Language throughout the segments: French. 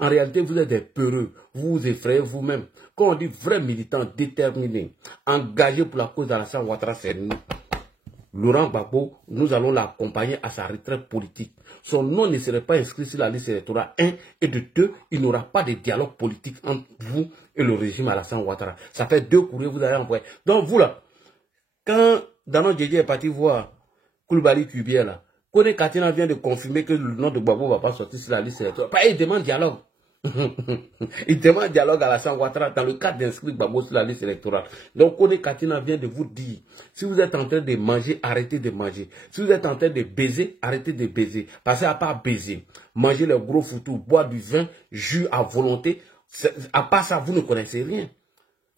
En réalité, vous êtes des peureux. Vous vous effrayez vous-même. Quand on dit vrai militant déterminé, engagé pour la cause d'Alassane Ouattara, c'est nous. Laurent Gbagbo, nous allons l'accompagner à sa retraite politique. Son nom ne serait pas inscrit sur la liste électorale 1 et de 2, il n'aura pas de dialogue politique entre vous et le régime Alassane Ouattara. Ça fait 2 courriers que vous avez envoyés. Donc vous là, quand Danon Djedje est parti voir Koulibaly Kubier là, Kone Katina vient de confirmer que le nom de Gbagbo ne va pas sortir sur la liste électorale. Il demande dialogue. Il demande dialogue à Alassane Ouattara dans le cadre d'inscrire Gbagbo sur la liste électorale. Donc Kone Katina vient de vous dire, si vous êtes en train de manger, arrêtez de manger. Si vous êtes en train de baiser, arrêtez de baiser. Passez à part baiser, manger les gros foutous, boire du vin, jus à volonté. À part ça, vous ne connaissez rien.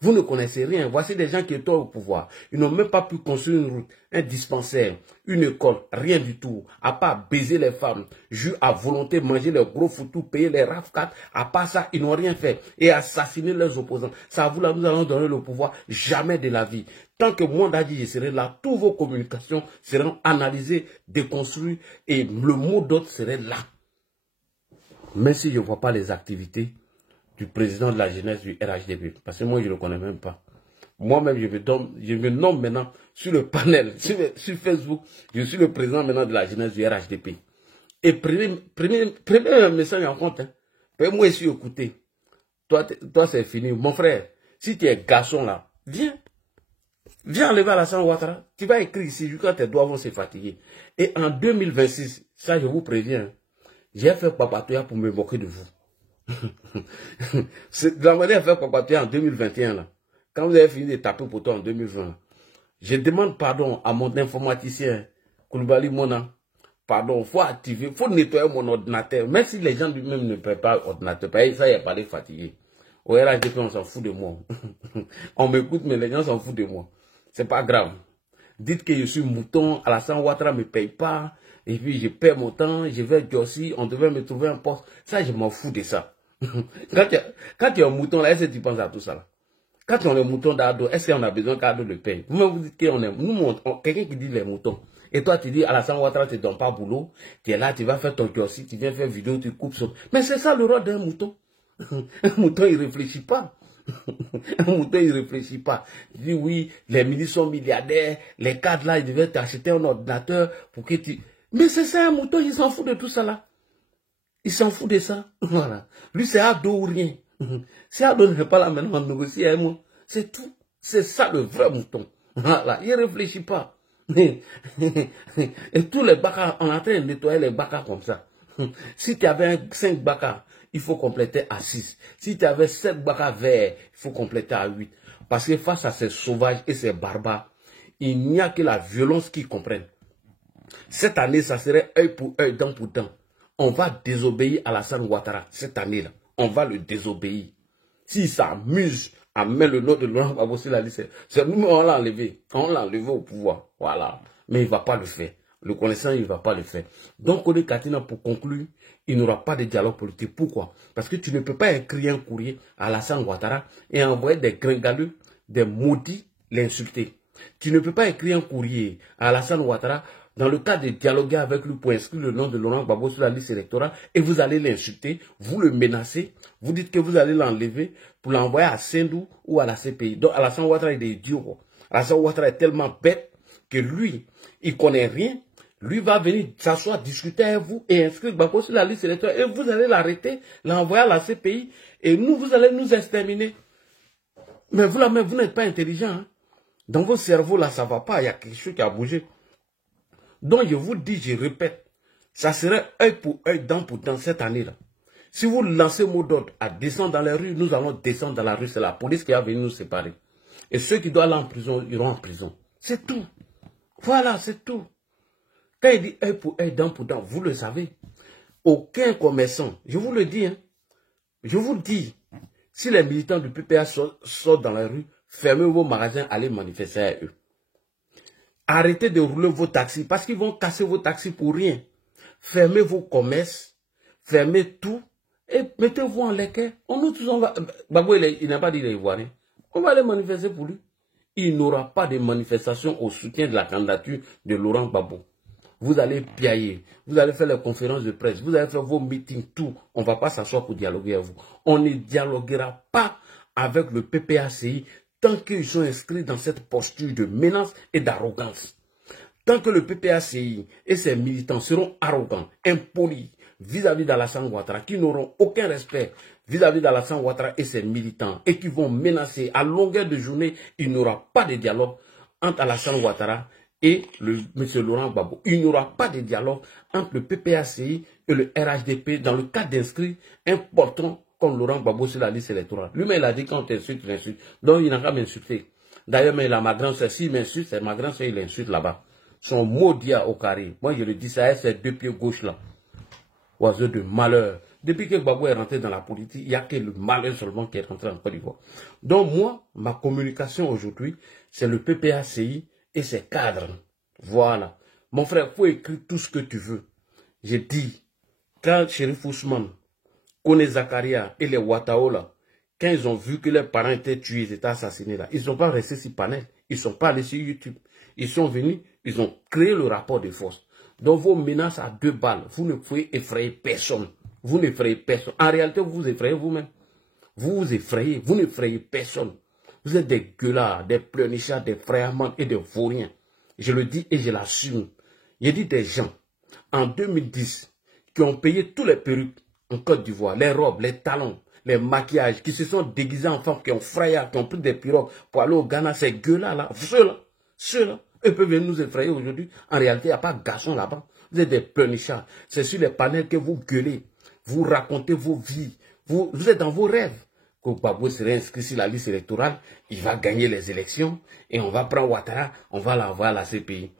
Vous ne connaissez rien. Voici des gens qui étaient au pouvoir. Ils n'ont même pas pu construire une route, un dispensaire, une école, rien du tout. À part baiser les femmes, jus à volonté, manger les gros foutous, payer les RAF4. À part ça, ils n'ont rien fait. Et assassiner leurs opposants. Ça, vous là, nous allons donner le pouvoir. Jamais de la vie. Tant que moi, Dadi, je serai là, toutes vos communications seront analysées, déconstruites. Et le mot d'ordre serait là. Même si je ne vois pas les activités du président de la jeunesse du RHDP. Parce que moi, je ne le connais même pas. Moi-même, je me nomme maintenant sur le panel, sur Facebook. Je suis le président maintenant de la jeunesse du RHDP. Et prenez un message en compte. Hein. Moi, je suis écouté. Toi c'est fini. Mon frère, si tu es garçon là, viens. Viens enlever Alassane Ouattara. Tu vas écrire ici jusqu'à tes doigts vont se fatiguer. Et en 2026, ça je vous préviens, j'ai fait papatoya pour me moquer de vous. De la manière de faire papatoya en 2021 là. Quand vous avez fini de taper pour toi en 2020, je demande pardon à mon informaticien, Koulibaly Mona. Pardon, il faut activer, il faut nettoyer mon ordinateur. Même si les gens lui-même ne préparent pas l'ordinateur, ça, il n'y a pas de fatigué. Au RHDP, on s'en fout de moi. On m'écoute, mais les gens s'en foutent de moi. C'est pas grave. Dites que je suis mouton, Alassane Ouattara ne me paye pas, et puis je perds mon temps, je vais Djossi, on devait me trouver un poste. Ça, je m'en fous de ça. Quand tu es un mouton, là, est-ce que tu penses à tout ça là? Quand on est mouton d'Ado, est-ce qu'on a besoin qu'Ado le paye? Vous dites qu'on est, nous, quelqu'un qui dit les moutons. Et toi, tu dis, Alassane Ouattara, tu ne donnes pas boulot, tu es là, tu vas faire ton Djossi, tu viens faire vidéo, tu coupes son. Mais c'est ça le rôle d'un mouton. Un mouton, il ne réfléchit pas. Un mouton, il ne réfléchit pas. Il dit oui, les ministres sont milliardaires, les cadres là, ils devaient t'acheter un ordinateur pour que tu... Mais c'est ça, un mouton, il s'en fout de tout ça là. Il s'en fout de ça. Voilà. Lui, c'est Ado ou rien. Si Ado n'est pas là maintenant, on négocie avec moi. C'est tout. C'est ça le vrai mouton. Voilà. Il ne réfléchit pas. Et tous les bacas, on est en train de nettoyer les bacas comme ça. Si tu avais 5 bacas, il faut compléter à 6. Si tu avais 7 bacas verts, il faut compléter à 8. Parce que face à ces sauvages et ces barbares, il n'y a que la violence qui comprennent. Cette année, ça serait œil pour œil, dent pour dent. On va désobéir à Alassane Ouattara cette année-là. On va le désobéir. S'il s'amuse à mettre le nom de Laurent Gbagbo sur la liste, c'est nous, on l'a enlevé. On l'a enlevé au pouvoir. Voilà. Mais il ne va pas le faire. Le connaissant, il ne va pas le faire. Donc, Kone Katina, pour conclure, il n'aura pas de dialogue politique. Pourquoi? Parce que tu ne peux pas écrire un courrier à Alassane Ouattara et envoyer des gringaleux, des maudits, l'insulter. Tu ne peux pas écrire un courrier à Alassane Ouattara dans le cas de dialoguer avec lui pour inscrire le nom de Laurent Gbagbo sur la liste électorale et vous allez l'insulter, vous le menacez, vous dites que vous allez l'enlever pour l'envoyer à Sendou ou à la CPI. Donc Alassane Ouattara il est idiot. Alassane Ouattara est tellement bête que lui, il ne connaît rien. Lui va venir s'asseoir, discuter avec vous et inscrire Gbagbo sur la liste électorale et vous allez l'arrêter, l'envoyer à la CPI et nous, vous allez nous exterminer. Mais vous là-même, vous n'êtes pas intelligent. Hein? Dans vos cerveaux là, ça ne va pas, il y a quelque chose qui a bougé. Donc je vous dis, je répète, ça serait œil pour œil, dent pour dent cette année-là. Si vous lancez mot d'ordre à descendre dans les rues, nous allons descendre dans la rue. C'est la police qui va venir nous séparer. Et ceux qui doivent aller en prison, iront en prison. C'est tout. Voilà, c'est tout. Quand il dit œil pour œil, dent pour dent, vous le savez. Aucun commerçant, je vous le dis, hein, je vous dis, si les militants du PPA sortent dans la rue, fermez vos magasins, allez manifester à eux. Arrêtez de rouler vos taxis parce qu'ils vont casser vos taxis pour rien. Fermez vos commerces, fermez tout et mettez-vous en l'équerre. On va... Gbagbo, il n'a pas dit les Ivoiriens. On va aller manifester pour lui. Il n'aura pas de manifestation au soutien de la candidature de Laurent Gbagbo. vous allez piailler, vous allez faire les conférences de presse, vous allez faire vos meetings, tout. On ne va pas s'asseoir pour dialoguer avec vous. On ne dialoguera pas avec le PPACI tant qu'ils sont inscrits dans cette posture de menace et d'arrogance. Tant que le PPACI et ses militants seront arrogants, impolis vis-à-vis d'Alassane Ouattara, qui n'auront aucun respect vis-à-vis d'Alassane Ouattara et ses militants, et qui vont menacer à longueur de journée, il n'y aura pas de dialogue entre Alassane Ouattara et M. Laurent Gbagbo. Il n'y aura pas de dialogue entre le PPACI et le RHDP dans le cas d'inscrits importants comme Laurent Gbagbo sur la liste électorale. Lui-même, il a dit quand tu insultes, j'insulte. Donc, il n'a qu'à m'insulter. D'ailleurs, il a ma grande soeur. S'il m'insulte, c'est ma grande soeur, il l'insulte là-bas. Son maudit au carré. Moi, je le dis, ça est, c'est deux pieds gauche là. Oiseau de malheur. Depuis que Gbagbo est rentré dans la politique, il n'y a que le malheur seulement qui est rentré en Côte d'Ivoire. Donc moi, ma communication aujourd'hui, c'est le PPACI et ses cadres. Voilà. Mon frère, il faut écrire tout ce que tu veux. J'ai dit, quand Chérif Ousmane, Kone Zakaria et les Ouattao là, quand ils ont vu que leurs parents étaient tués, ils étaient assassinés là, ils ne sont pas restés sur panel, ils ne sont pas allés sur YouTube. Ils sont venus, ils ont créé le rapport de force. Donc vos menaces à 2 balles, vous ne pouvez effrayer personne. Vous n'effrayez personne. En réalité, vous vous effrayez vous-même. Vous vous effrayez, vous n'effrayez personne. Vous êtes des gueulards, des pleurnichards, des frères et des vauriens. Je le dis et je l'assume. J'ai dit des gens, en 2010, qui ont payé tous les perruques en Côte d'Ivoire, les robes, les talons, les maquillages, qui se sont déguisés en femmes, qui ont frayé, qui ont pris des pirogues pour aller au Ghana, ces gueux-là, ceux-là, eux peuvent venir nous effrayer aujourd'hui. En réalité, il n'y a pas de garçon là-bas. Vous êtes des pleurnichards. C'est sur les panels que vous gueulez. Vous racontez vos vies. Vous êtes dans vos rêves. Que Gbagbo serait inscrit sur la liste électorale, il va gagner les élections et on va prendre Ouattara, on va l'envoyer à la CPI.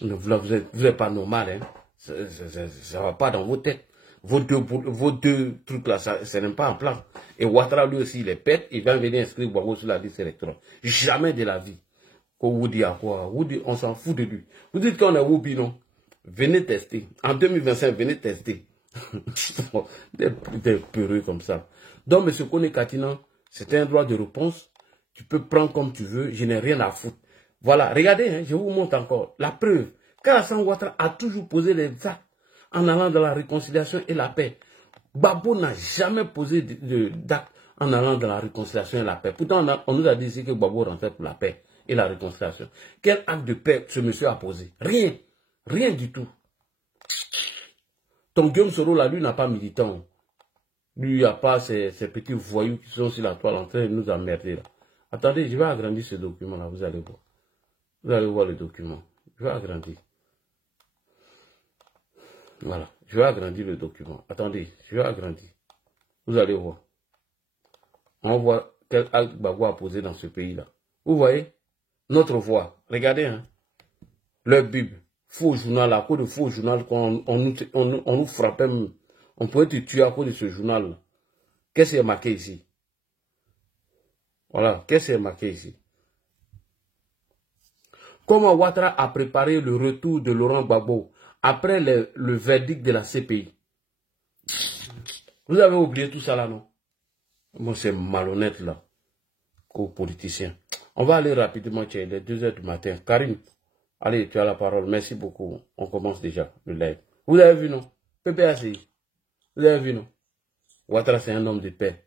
Vous êtes pas normal, hein. Ça ne va pas dans vos têtes. Vos deux trucs là, ça n'est pas en plan. Et Ouattara lui aussi, il les pète, il va venir inscrire Gbagbo sur la liste électorale. Jamais de la vie. Qu'on vous dit à quoi? Woody, on s'en fout de lui. Vous dites qu'on est Woubi, non? Venez tester. En 2025, venez tester. Des peureux comme ça. Donc, M. Kone Katina, c'est un droit de réponse. Tu peux prendre comme tu veux. Je n'ai rien à foutre. Voilà. Regardez, hein, je vous montre encore. La preuve. Alassane Ouattara a toujours posé les actes en allant dans la réconciliation et la paix. Gbagbo n'a jamais posé d'actes en allant dans la réconciliation et la paix. Pourtant, on nous a dit ici que Gbagbo rentrait pour la paix et la réconciliation. Quel acte de paix ce monsieur a posé? Rien. Rien du tout. Ton Guillaume Soro, là, lui, n'a pas militant. Lui, il n'y a pas ces petits voyous qui sont sur la toile en train de nous emmerder, là. Attendez, je vais agrandir ce document-là, vous allez voir. Vous allez voir le document. Je vais agrandir. Voilà. Je vais agrandir le document. Attendez, je vais agrandir. Vous allez voir. On voit quel acte Gbagbo a posé dans ce pays-là. Vous voyez? Notre voix. Regardez, hein. Leur Bible. Faux journal, à cause de faux journal, on nous frappait. On pouvait te tuer à cause de ce journal. Qu'est-ce qui est marqué ici? Voilà. Qu'est-ce qui est marqué ici? Comment Ouattara a préparé le retour de Laurent Gbagbo après le verdict de la CPI? Vous avez oublié tout ça là, non? Moi, c'est malhonnête là, qu'aux politiciens. On va aller rapidement, tiens, il est 2 h du matin. Karine, allez, tu as la parole. Merci beaucoup. On commence déjà le live. Vous avez vu, non? PPACI. Vous avez vu, non? Ouattara, c'est un homme de paix.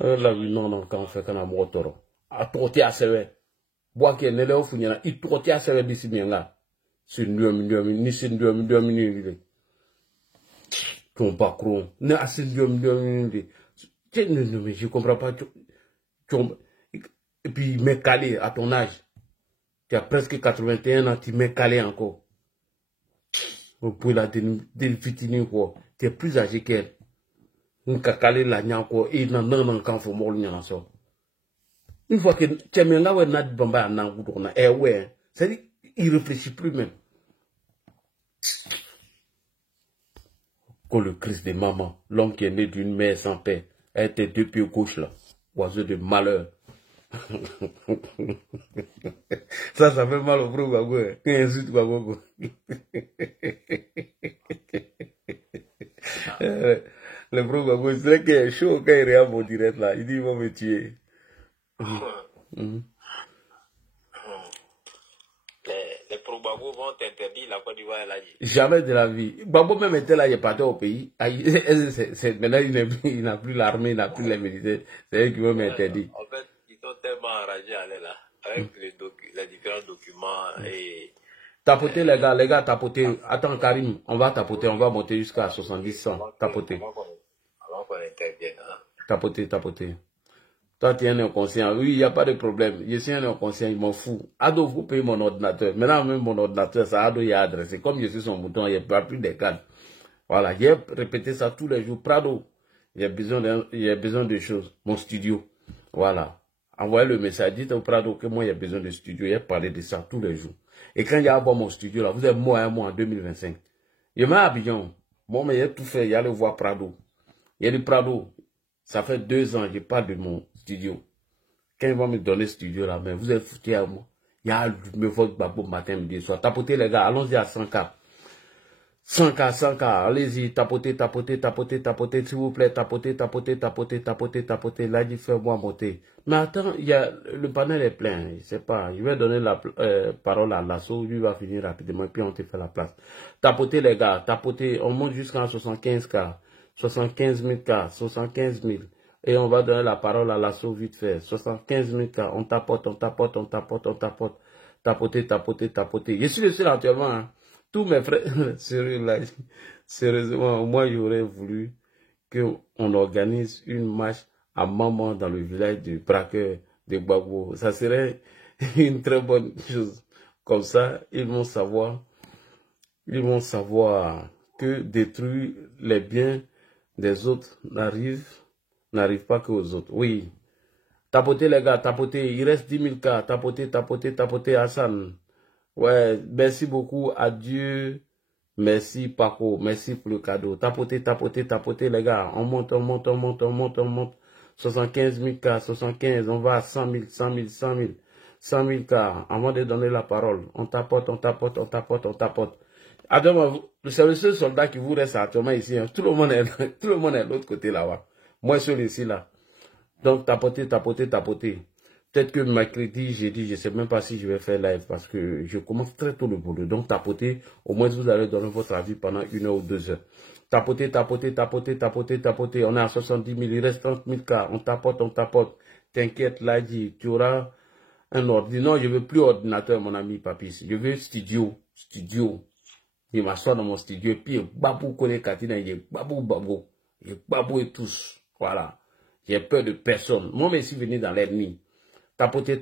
La vie, non, quand on fait qu'on a mort, à trotter à sewe. Bois qui est né là, au fond, il trotter à sewe d'ici bien là. C'est ni c'est ni ton patron, ne assez mais je comprends pas. Et puis, il m'est calé à ton âge. Tu as presque 81 ans, tu m'es calé encore. Vous pouvez la défitiner quoi. Tu es plus âgé qu'elle. Nous calé la nya encore et non quand faut mourir n'en sort. Une fois que tu as mis là où n'a de bamba n'a goudron, ouais, c'est-à-dire il réfléchit plus même. Comme le Christ de maman, l'homme qui est né d'une mère sans père, a été 2 pieds gauche là, oiseau de malheur. Ça fait mal au bro Gbagbo, quand il insulte Gbagbo. Le bro Gbagbo, c'est vrai qu'il est chaud quand il regarde mon direct là, il dit ils vont me tuer. Jamais de la vie. Gbagbo même était là, il est parti au pays. Maintenant, il n'a plus l'armée, il n'a plus les militaires. C'est eux qui vont m'interdire. En fait, ils sont tellement arrangés à aller là, avec les différents documents et... Tapotez les gars, tapotez. Attends, Karim, on va tapoter, on va monter jusqu'à 70, 100. Tapotez. Avant qu'on intervienne. Hein. Tapotez. Toi, tu es un inconscient. Oui, il n'y a pas de problème. Je suis un inconscient, il m'en fout. Ado, vous payez mon ordinateur. Maintenant, même mon ordinateur, ça, Ado, il a adressé. Comme je suis son mouton, il n'y a plus de cadres. Voilà, j'ai répété ça tous les jours. Prado, il y a besoin de choses. Mon studio. Voilà. Envoyez le message, dites au Prado que moi, il y a besoin de studio. J'ai parlé de ça tous les jours. Et quand il y a mon studio, là, vous êtes moi en 2025. Je mets à Abidjan. Bon, mais il a tout fait. Il y a le voir Prado. Il y a du Prado. Ça fait 2 ans, je parle de mon studio. Quand ils vont me donner ce studio là, mais vous êtes foutus à moi. Il y a me votre babo matin, midi, soir. Tapotez les gars, allons-y à 100K. 100K, allez-y, tapotez, s'il vous plaît, tapotez. Là, il fait moi monter. Mais attends, le panel est plein, je sais pas. Je vais donner la parole à Lasso, lui va finir rapidement, puis on te fait la place. Tapotez les gars, tapotez, on monte jusqu'à 75K. 75 000 K, 75 000. Et on va donner la parole à Lasso vite fait. 75 000 K, on tapote. Tapotez. Je suis le seul actuellement. Hein. Tous mes frères, sérieusement, moi j'aurais voulu qu'on organise une marche à Maman dans le village de braqueur de Gbagbo. Ça serait une très bonne chose. Comme ça, ils vont savoir que détruire les biens des autres n'arrive pas qu'aux autres. Oui. Tapotez les gars, tapotez. Il reste 10 000 K. Tapotez Hassan. Ouais, merci beaucoup. Adieu. Merci Paco. Merci pour le cadeau. Tapotez les gars. On monte. 75 000 K, 75. On va à 100 000 K. Avant de donner la parole. On tapote. Adam, c'est le seul soldat qui vous reste actuellement ici. Hein. Tout le monde est de l'autre côté là-bas. Moi, je suis ici là. Donc, tapotez. Peut-être que mercredi, jeudi, je ne sais même pas si je vais faire live parce que je commence très tôt le boulot. Donc, tapotez. Au moins, vous allez donner votre avis pendant 1 heure ou 2 heures. Tapotez. On est à 70 000. Il reste 30 000 K. On tapote. T'inquiète, là, tu auras un ordinateur. Non, je ne veux plus ordinateur, mon ami Papis. Je veux studio. Il m'assoit dans mon studio et puis Babou connaît Katina, il est Babou et tous. Voilà. J'ai peur de personne. Moi, je suis venu dans l'ennemi. Tapotez.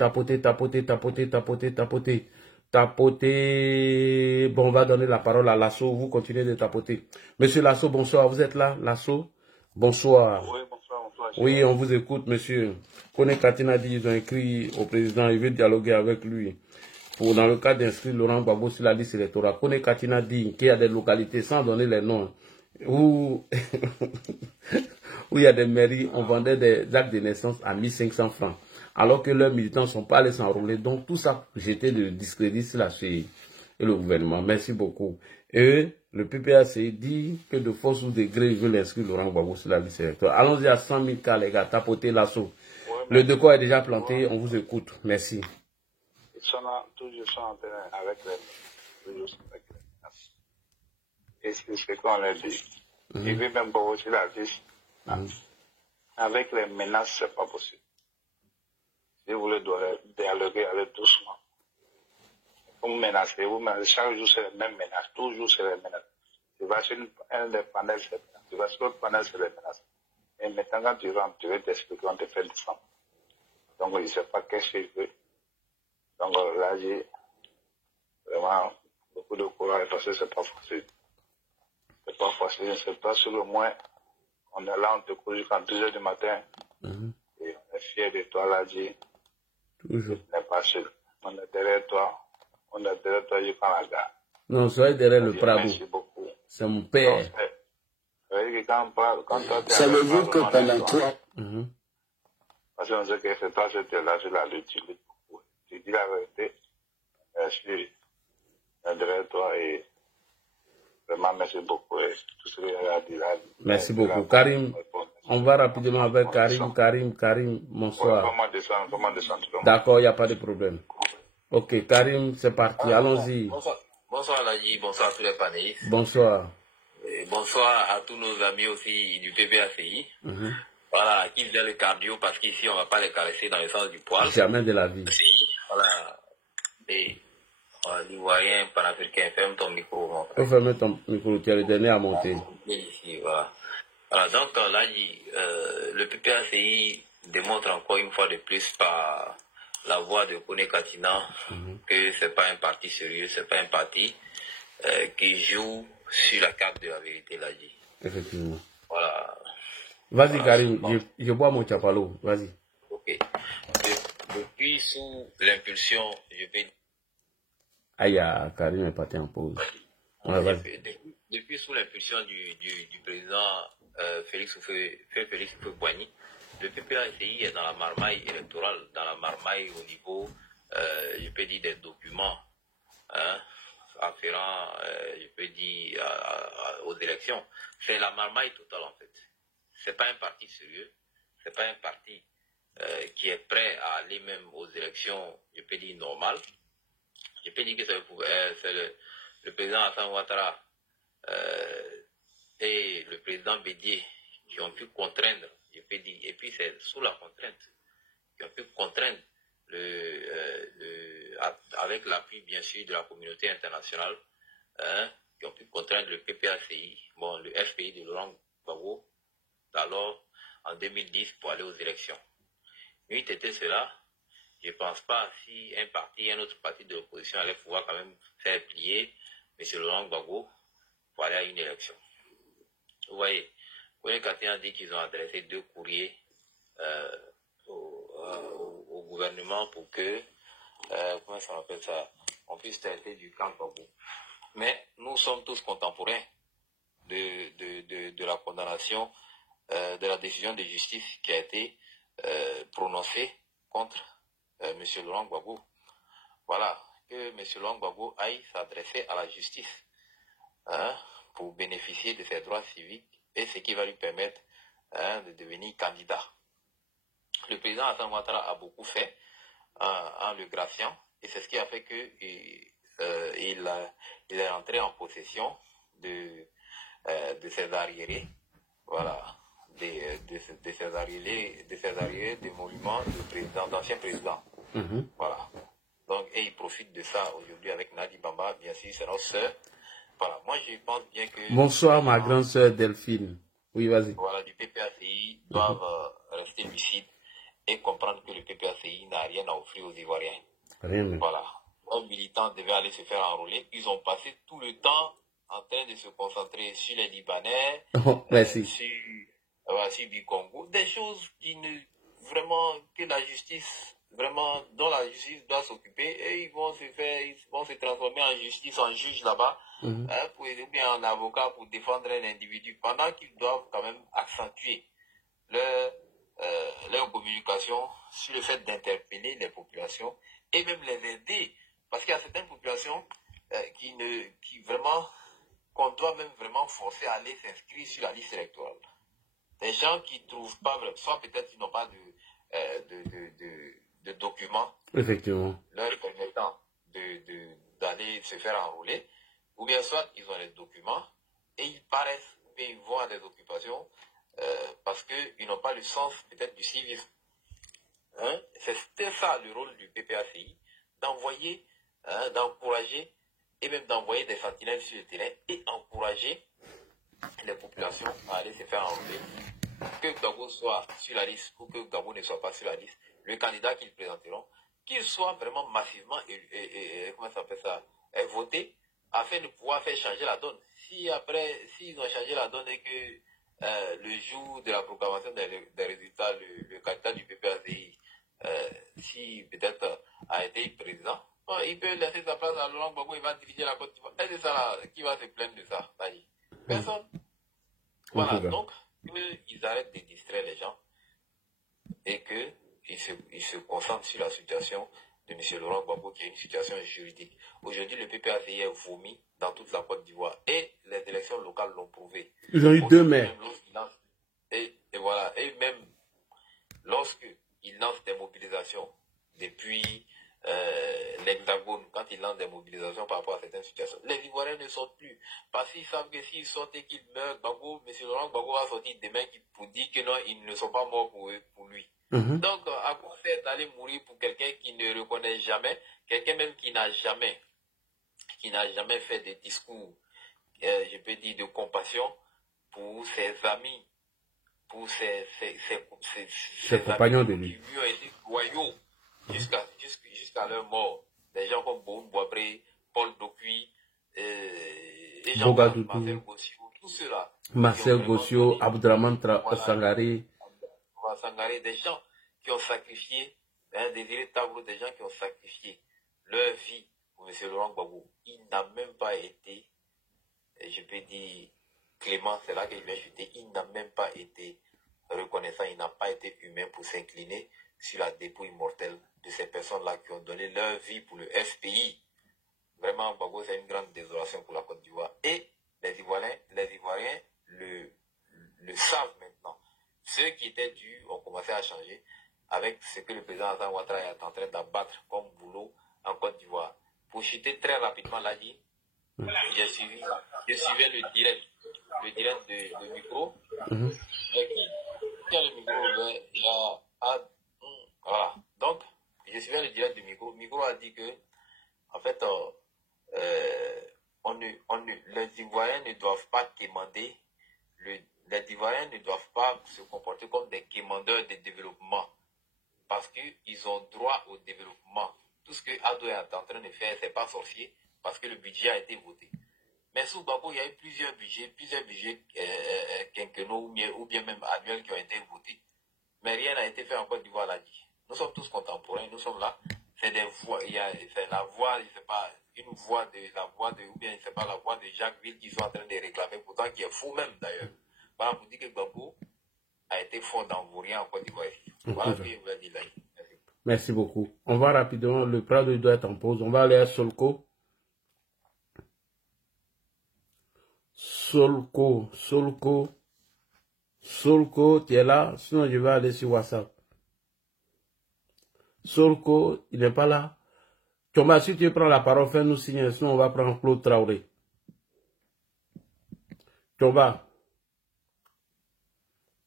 Bon, on va donner la parole à Lasso. Vous continuez de tapoter. Monsieur Lasso, bonsoir. Vous êtes là, Lasso? Bonsoir. Oui, bonsoir. Oui, on vous écoute, monsieur. Kone Katina dit, ils ont écrit au président, il veut dialoguer avec lui. Dans le cas d'inscrire Laurent Gbagbo sur la liste électorale, Kone Katina dit qu'il y a des localités, sans donner les noms, où il y a des mairies, on vendait des actes de naissance à 1500 francs, alors que leurs militants ne sont pas allés s'enrôler. Donc tout ça, j'étais de discrédit sur la CI et le gouvernement. Merci beaucoup. Et le PPAC dit que de force ou de gré, il veut inscrire Laurent Gbagbo sur la liste électorale. Allons-y à 100 000 cas, les gars, tapotez Lasso. Le décor est déjà planté, on vous écoute. Merci. Ils sont toujours en train avec les menaces. Et c'est ce qu'on a dit. Il veut même pas aussi la liste. Avec les menaces, c'est pas possible. Si vous voulez dialoguer, allez doucement. Vous menacez, chaque jour c'est les mêmes menaces, toujours c'est les menaces. Tu vas sur un des panels, c'est les menaces. Tu vas sur l'autre panel, c'est les menaces. Et maintenant, quand tu rentres, tu veux t'expliquer, on te fait descendre. Donc, il ne sait pas qu'est-ce qu'il veut. Donc, là, j'ai vraiment beaucoup de courage parce que c'est pas facile. C'est pas facile, c'est pas sur le moins. On est là, on te court jusqu'à 2 heures du matin. Et on est fiers de toi, là, j'ai. Toujours. Ce n'est pas seul. On est derrière toi. On est derrière toi jusqu'à la gare. Non, soyez derrière le Prado. Merci beaucoup. C'est mon père. Savez-vous que pendant toi, parce qu'on sait que c'est toi, c'était là, je l'ai utilisé beaucoup. Tu dis la vérité, je suis derrière toi et vraiment merci beaucoup. Et tout ce que j'ai à dire là. Merci beaucoup. Karim, on va rapidement avec Karim, bonsoir. Comment descendre? D'accord, il n'y a pas de problème. Ok, Karim, c'est parti, allons-y. Bonsoir Bonsoir Ladi, bonsoir à tous les panélistes. Bonsoir. Et bonsoir à tous nos amis aussi du PPACI. Voilà, qui faisaient le cardio parce qu'ici on ne va pas les caresser dans le sens du poil. Jamais de la vie. Voilà. Et l'Ivoirien panafricain, ferme ton micro. Mon frère. Faut fermer ton micro, tu es le dernier à monter. Ici, voilà. Voilà, donc là, le PPACI démontre encore une fois de plus par la voix de Kone Katina que c'est pas un parti sérieux, c'est pas un parti qui joue sur la carte de la vérité, là dit. Effectivement. Voilà. Vas-y, Voilà, Karim, bon. je bois mon chapalo. Vas-y. Ok. Depuis sous l'impulsion, je vais. Aïe, Karim est parti en pause. Ouais, vas-y. Depuis sous l'impulsion du président Félix Houphouët-Boigny, le PPACI est dans la marmaille électorale, dans la marmaille au niveau, je peux dire, des documents afférents, je peux dire, aux élections. C'est la marmaille totale en fait. C'est pas un parti sérieux, c'est pas un parti qui est prêt à aller même aux élections, je peux dire, normales. Je peux dire que c'est le président Hassan Ouattara et le président Bédié qui ont pu contraindre, je peux dire, et puis c'est sous la contrainte, qui ont pu contraindre avec l'appui bien sûr de la communauté internationale, qui ont pu contraindre le PPACI, bon, le FPI de Laurent Gbagbo, alors en 2010 pour aller aux élections. Nuit était cela, je ne pense pas si un autre parti de l'opposition allait pouvoir quand même faire plier M. Laurent Gbagbo pour aller à une élection. Vous voyez, Kone Katina dit qu'ils ont adressé 2 courriers au gouvernement pour que, comment ça s'appelle ça, on puisse traiter du camp Gbagbo. Mais nous sommes tous contemporains de la condamnation, de la décision de justice qui a été prononcée contre M. Laurent Gbagbo. Voilà, que M. Laurent Gbagbo aille s'adresser à la justice pour bénéficier de ses droits civiques et ce qui va lui permettre de devenir candidat. Le président Hassan Ouattara a beaucoup fait en le graciant et c'est ce qui a fait qu'il est entré en possession de ses arriérés, voilà, de ses arriérés des monuments d'anciens présidents. Voilà. Donc, et il profite de ça aujourd'hui avec Nadi Bamba, bien sûr, c'est notre sœur. Voilà, moi je pense bien que... Bonsoir ma grande sœur Delphine. Oui, vas-y. Voilà, du PPACI doivent rester lucides et comprendre que le PPACI n'a rien à offrir aux Ivoiriens. Rien. Voilà. Un militant devait aller se faire enrôler. Ils ont passé tout le temps en train de se concentrer sur les Libanais, merci. sur du Congo. Des choses qui ne... Vraiment, que la justice... Vraiment, dont la justice doit s'occuper, et ils vont se transformer en justice, en juge là-bas, ou bien en avocat pour défendre un individu, pendant qu'ils doivent quand même accentuer leur communication sur le fait d'interpeller les populations et même les aider, parce qu'il y a certaines populations qu'on doit même vraiment forcer à aller s'inscrire sur la liste électorale. Des gens qui ne trouvent pas, soit peut-être ils n'ont pas de documents, effectivement, leur permettant d'aller se faire enrôler, ou bien soit ils ont les documents et ils paraissent, ou bien ils vont à des occupations parce qu'ils n'ont pas le sens peut-être du civisme. C'était ça le rôle du PPACI, d'envoyer, d'encourager et même d'envoyer des sentinelles sur le terrain et encourager les populations à aller se faire enrôler. Que Gbagbo soit sur la liste ou que Gbagbo ne soit pas sur la liste, le candidat qu'ils présenteront, qu'il soit vraiment massivement voté afin de pouvoir faire changer la donne. Si après, s'ils ont changé la donne et que le jour de la proclamation des résultats, le candidat du PPACI, si peut-être a été président, il peut laisser sa place à Laurent Gbagbo, il va diriger la Côte d'Ivoire. Et c'est ça là, qui va se plaindre de ça? Personne. Voilà, donc, qu'ils arrêtent de distraire les gens et qu'ils se concentrent sur la situation de M. Laurent Gbagbo, qui est une situation juridique. Aujourd'hui, le PPACI est vomi dans toute la Côte d'Ivoire et les élections locales l'ont prouvé. Ils ont eu 2 maires. Et voilà, et même lorsqu'ils lancent des mobilisations depuis l'Hexagone, quand ils lancent des mobilisations par rapport à certaines situations, les parce qu'ils savent que s'ils sortent et qu'ils meurent, Gbagbo, M. Laurent Gbagbo va sortir demain pour dire que non, ils ne sont pas morts pour lui. Donc, à quoi sert d'aller mourir pour quelqu'un qui ne reconnaît jamais, quelqu'un même qui n'a jamais fait de discours, je peux dire, de compassion pour ses amis, pour ses compagnons amis de lui, qui lui ont été loyaux jusqu'à leur mort. Des gens comme Boum Boabré, Paul Docuy, les gens comme Marcel Gossio, tout cela. Marcel Gossio, Abdraman Sangaré. Sangaré, des gens qui ont sacrifié, des véritables des gens qui ont sacrifié leur vie pour M. Laurent Gbagbo. Il n'a même pas été, je peux dire, clément, c'est là qu'il vient chuter, il n'a même pas été reconnaissant, il n'a pas été humain pour s'incliner sur la dépouille mortelle de ces personnes-là qui ont donné leur vie pour le FPI. Vraiment, Gbagbo, c'est une grande désolation pour la Côte d'Ivoire. Et les Ivoiriens le savent maintenant. Ceux qui étaient dus ont commencé à changer avec ce que le président Alassane Ouattara est en train d'abattre comme boulot en Côte d'Ivoire. Pour chuter très rapidement, là, je suivais le direct de micro. Qui a le micro voilà. Donc, je suivais le direct de micro. Micro a dit que, en fait, les Ivoiriens ne doivent pas quémander, les Ivoiriens ne doivent pas se comporter comme des quémandeurs de développement, parce qu'ils ont droit au développement. Tout ce que Ado est en train de faire, c'est pas sorcier, parce que le budget a été voté. Mais sous Gbagbo, il y a eu plusieurs budgets quinquennaux ou bien même annuels qui ont été votés. Mais rien n'a été fait en Côte d'Ivoire, là dit. Nous sommes tous contemporains, nous sommes là. C'est des voix, c'est la voix, je sais pas, ou bien je sais pas, la voix de Jacques Ville qui sont en train de réclamer, pourtant qui est fou même d'ailleurs. Voilà pour dire que Gbagbo a été fort dans Vaurien en Côte d'Ivoire. Voilà ce que je voulais dire là. Merci beaucoup. On va rapidement, le Prado doit être en pause. On va aller à Solco. Solco, tu es là? Sinon, je vais aller sur WhatsApp. Solco, il n'est pas là. Thomas, si tu prends la parole, fais-nous signer. Sinon, on va prendre Claude Traoré. Thomas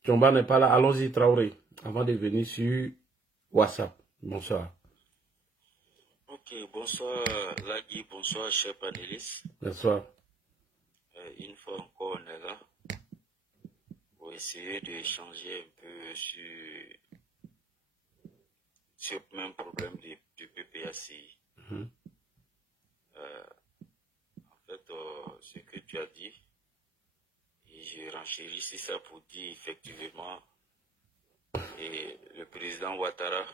n'est pas là. Allons-y, Traoré, avant de venir sur WhatsApp. Bonsoir. Ok, bonsoir Lagui, bonsoir chers panélistes. Bonsoir. Une fois encore, on est là pour essayer d'échanger un peu sur le même problème du PPACI. En fait, ce que tu as dit, et je renchéris ça pour dire effectivement, et le président Ouattara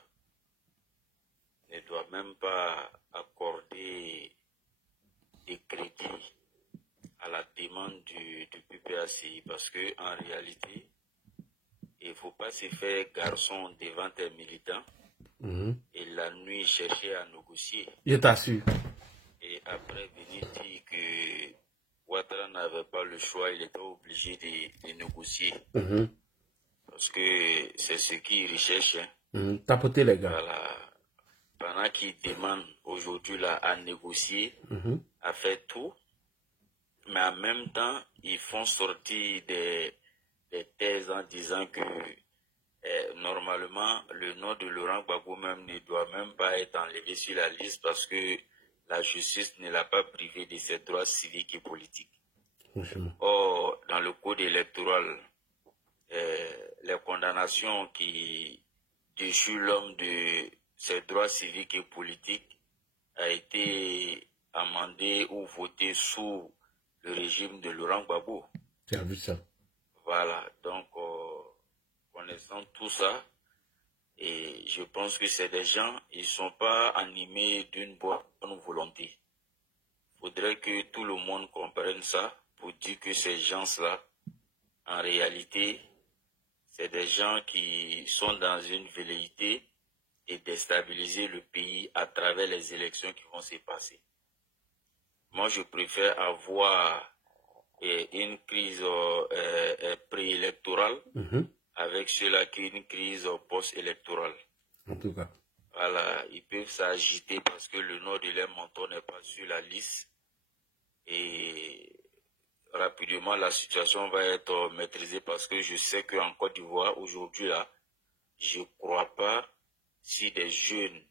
ne doit même pas accorder des crédits à la demande du PPACI, parce que en réalité, il ne faut pas se faire garçon devant un militant et la nuit chercher à négocier. Je t'assure. Et après venir dire que Ouattara n'avait pas le choix, il était obligé de négocier. Parce que c'est ce qu'il recherche. Tapoter les gars. Voilà. Pendant qu'il demande aujourd'hui là à négocier, à faire tout, mais en même temps, ils font sortir des thèses en disant que normalement, le nom de Laurent Gbagbo même ne doit même pas être enlevé sur la liste parce que la justice ne l'a pas privé de ses droits civiques et politiques. Or, dans le code électoral, les condamnations qui déchirent l'homme de ses droits civiques et politiques a été amendé ou voté sous le régime de Laurent Gbagbo. Tu as vu ça? Voilà, donc connaissant tout ça, et je pense que c'est des gens, ils ne sont pas animés d'une bonne volonté. Il faudrait que tout le monde comprenne ça pour dire que ces gens-là, en réalité, c'est des gens qui sont dans une velléité et déstabiliser le pays à travers les élections qui vont se passer. Moi, je préfère avoir une crise préélectorale avec ceux-là qui ont une crise post-électorale. En tout cas. Voilà, ils peuvent s'agiter parce que le nom de leur mentor n'est pas sur la liste. Et rapidement la situation va être maîtrisée parce que je sais qu'en Côte d'Ivoire, aujourd'hui, là, je ne crois pas si des jeunes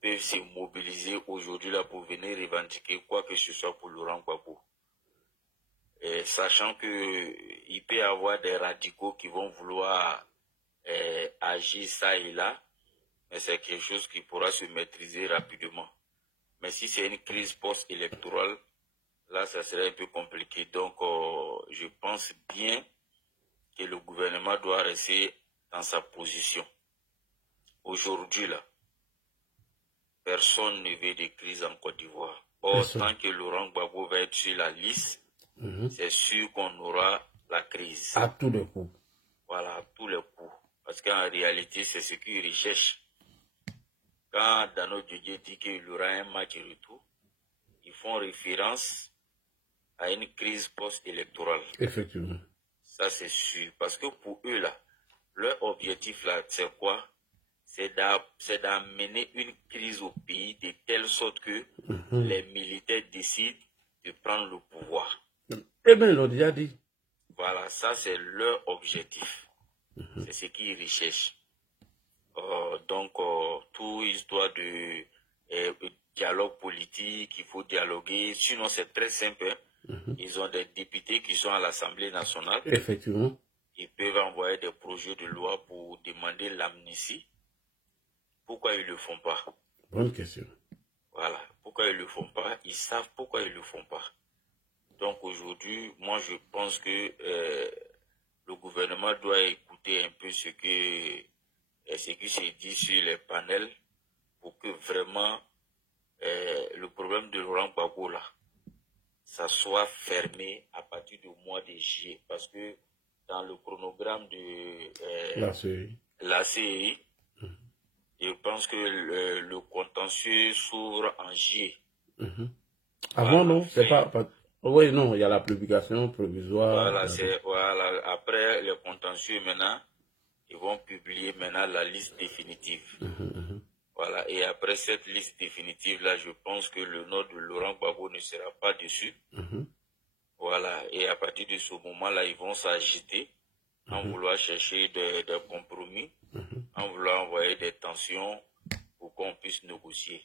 peuvent se mobiliser aujourd'hui là pour venir revendiquer quoi que ce soit pour Laurent Gbagbo. Sachant qu'il peut y avoir des radicaux qui vont vouloir agir ça et là, mais c'est quelque chose qui pourra se maîtriser rapidement. Mais si c'est une crise post-électorale, là, ça serait un peu compliqué. Donc, je pense bien que le gouvernement doit rester dans sa position. Aujourd'hui, là, personne ne veut de crise en Côte d'Ivoire. Or, tant que Laurent Gbagbo va être sur la liste, c'est sûr qu'on aura la crise. À tous les coups. Voilà, à tous les coups. Parce qu'en réalité, c'est ce qu'ils recherchent. Quand Dano Dieu dit qu'il y aura un match retour, ils font référence à une crise post-électorale. Effectivement. Ça, c'est sûr. Parce que pour eux, là, leur objectif, là, c'est quoi? C'est d'amener une crise au pays de telle sorte que les militaires décident de prendre le pouvoir. Eh bien, ils l'ont déjà dit. Voilà, ça, c'est leur objectif. C'est ce qu'ils recherchent. Donc, tout histoire de dialogue politique, il faut dialoguer. Sinon, c'est très simple. Ils ont des députés qui sont à l'Assemblée nationale. Effectivement. Ils peuvent envoyer des projets de loi pour demander l'amnistie. Pourquoi ils ne le font pas? Bonne question. Voilà. Pourquoi ils ne le font pas? Ils savent pourquoi ils ne le font pas. Donc, aujourd'hui, moi, je pense que le gouvernement doit écouter un peu ce qui se dit sur les panels pour que vraiment le problème de Laurent Gbagbo là, ça soit fermé à partir du mois de juillet. Parce que dans le chronogramme de la CEI, je pense que le contentieux s'ouvre en juillet. Avant, non, c'est pas... Oui, non, il y a la publication provisoire. Voilà, après le contentieux, maintenant, ils vont publier maintenant la liste définitive. Voilà, et après cette liste définitive-là, je pense que le nom de Laurent Gbagbo ne sera pas dessus. Voilà, et à partir de ce moment-là, ils vont s'agiter en vouloir chercher des compromis, en vouloir envoyer des tensions pour qu'on puisse négocier.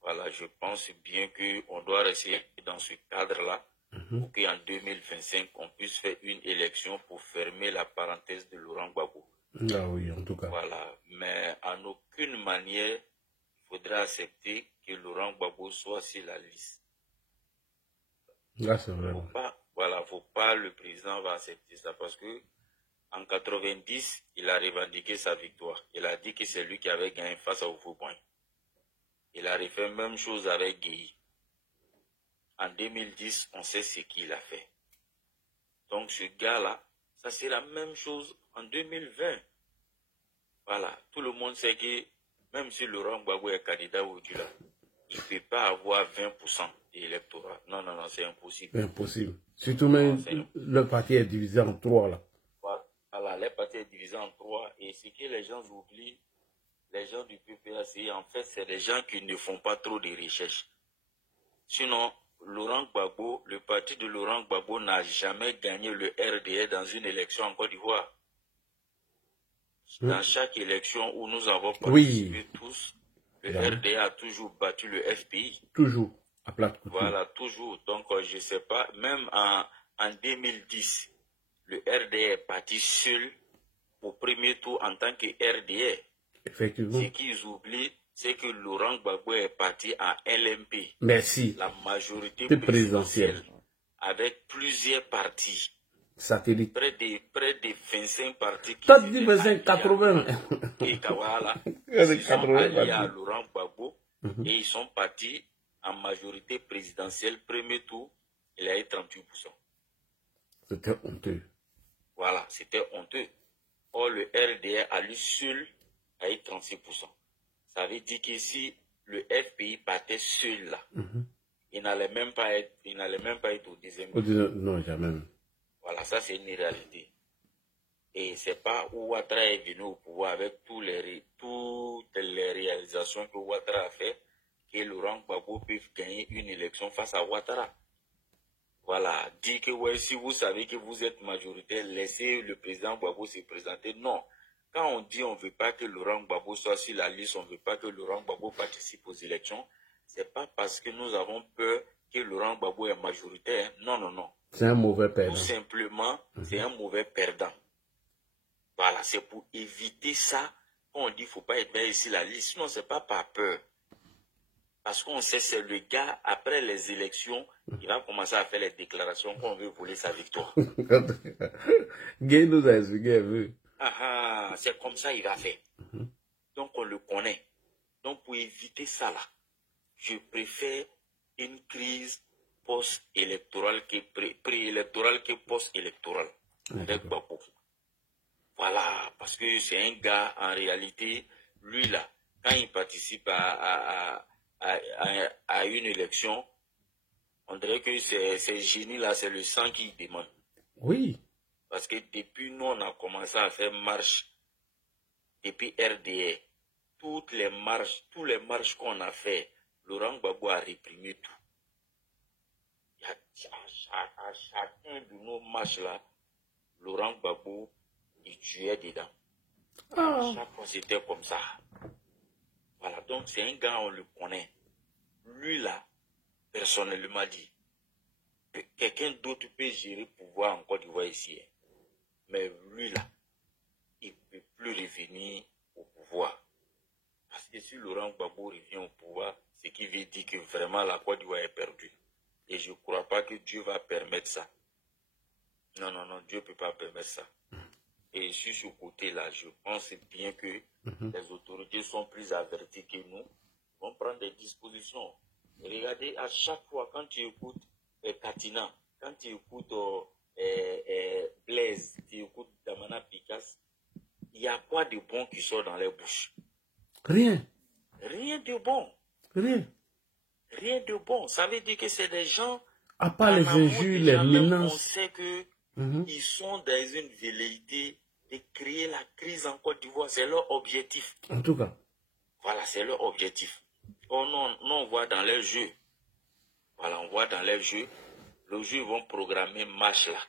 Voilà, je pense bien qu'on doit rester dans ce cadre-là pour qu'en 2025, on puisse faire une élection pour fermer la parenthèse de Laurent Gbagbo. Ah oui, en tout cas. Voilà, mais en aucune manière, il faudra accepter que Laurent Gbagbo soit sur la liste. Là, c'est vrai. Faut pas, le président va accepter ça parce que en 90, il a revendiqué sa victoire. Il a dit que c'est lui qui avait gagné face à Houphouët-Boigny. Il a refait la même chose avec Guy. En 2010, on sait ce qu'il a fait. Donc ce gars-là, ça c'est la même chose en 2020. Voilà, tout le monde sait que même si Laurent Gbagbo est candidat aujourd'hui là, il ne peut pas avoir 20% d'électorat. Non, c'est impossible. Impossible. Surtout même, le parti est divisé en 3 là. Voilà, le parti est divisé en 3 et ce que les gens oublient, les gens du PPACI, en fait, c'est des gens qui ne font pas trop de recherches. Sinon, Laurent Gbagbo, le parti de Laurent Gbagbo n'a jamais gagné le RDA dans une élection en Côte d'Ivoire. Dans chaque élection où nous avons participé tous, le RDA a toujours battu le FPI. Toujours, à plat de couture. Voilà, toujours. Donc, je ne sais pas, même en 2010, le RDA est parti seul au premier tour en tant que RDA. Effectivement. Ce qu'ils oublient, c'est que Laurent Gbagbo est parti en LMP. Merci. La majorité présidentielle. Avec plusieurs partis. Satellites. Près de 25 partis. T'as dit 25, 80. Et voilà. Ils sont alliés à Laurent Gbagbo et ils sont partis en majorité présidentielle. Premier tour, il a eu 38%. C'était honteux. Voilà, c'était honteux. Or, le RDA à lui seul a eu 36%. Ça veut dire que si le FPI partait seul là, il n'allait même pas être au deuxième tour. Non, jamais. Voilà, ça c'est une réalité. Et c'est pas où Ouattara est venu au pouvoir avec toutes les réalisations que Ouattara a fait que Laurent Gbagbo peut gagner une élection face à Ouattara. Voilà, dire que ouais, si vous savez que vous êtes majoritaire, laissez le président Gbagbo se présenter. Non. Quand on dit on ne veut pas que Laurent Gbagbo soit sur la liste, on ne veut pas que Laurent Gbagbo participe aux élections, c'est pas parce que nous avons peur que Laurent Gbagbo est majoritaire. Non, non, non. C'est un mauvais perdant. Tout simplement, c'est un mauvais perdant. Voilà, c'est pour éviter ça qu'on dit qu'il ne faut pas être ici la liste. Sinon, ce n'est pas par peur. Parce qu'on sait que c'est le gars, après les élections, il va commencer à faire les déclarations qu'on veut voler sa victoire. Gay nous a expliqué un peu. C'est comme ça qu'il va faire. Donc, on le connaît. Donc, pour éviter ça, là, je préfère une crise post-électorale préélectorale que post-électorale avec Gbagbo. Voilà, parce que c'est un gars, en réalité, lui, là, quand il participe à une élection, on dirait que ces génies-là, c'est le sang qui demande. Oui. Parce que depuis nous, on a commencé à faire marche, depuis RDR, tous les marches qu'on a fait, Laurent Gbagbo a réprimé tout. À chacun de nos marches-là, Laurent Gbagbo, il tuait dedans. Chaque fois, c'était comme ça. Voilà, donc c'est un gars, on le connaît. Lui, là, personnellement dit, quelqu'un d'autre peut gérer le pouvoir en Côte d'Ivoire ici. Mais lui, là, il ne peut plus revenir au pouvoir. Parce que si Laurent Gbagbo revient au pouvoir, ce qui veut dire que vraiment la Côte d'Ivoire est perdue. Et je ne crois pas que Dieu va permettre ça. Non, non, non, Dieu ne peut pas permettre ça. Et sur ce côté-là, je pense bien que les autorités sont plus averties que nous, vont prendre des dispositions. Regardez, à chaque fois, quand tu écoutes Katina, quand tu écoutes Blaise, tu écoutes Damana Picasse, il y a quoi de bon qui sort dans les bouches? Rien. Rien de bon. Rien. Rien de bon. Ça veut dire que c'est des gens... À part les injures, les menaces. On sait qu'ils sont dans une velléité de créer la crise en Côte d'Ivoire. C'est leur objectif. En tout cas. Voilà, c'est leur objectif. Oh non, on voit dans leur jeu. Voilà, on voit dans leur jeu. Le jeu, ils vont programmer marche là.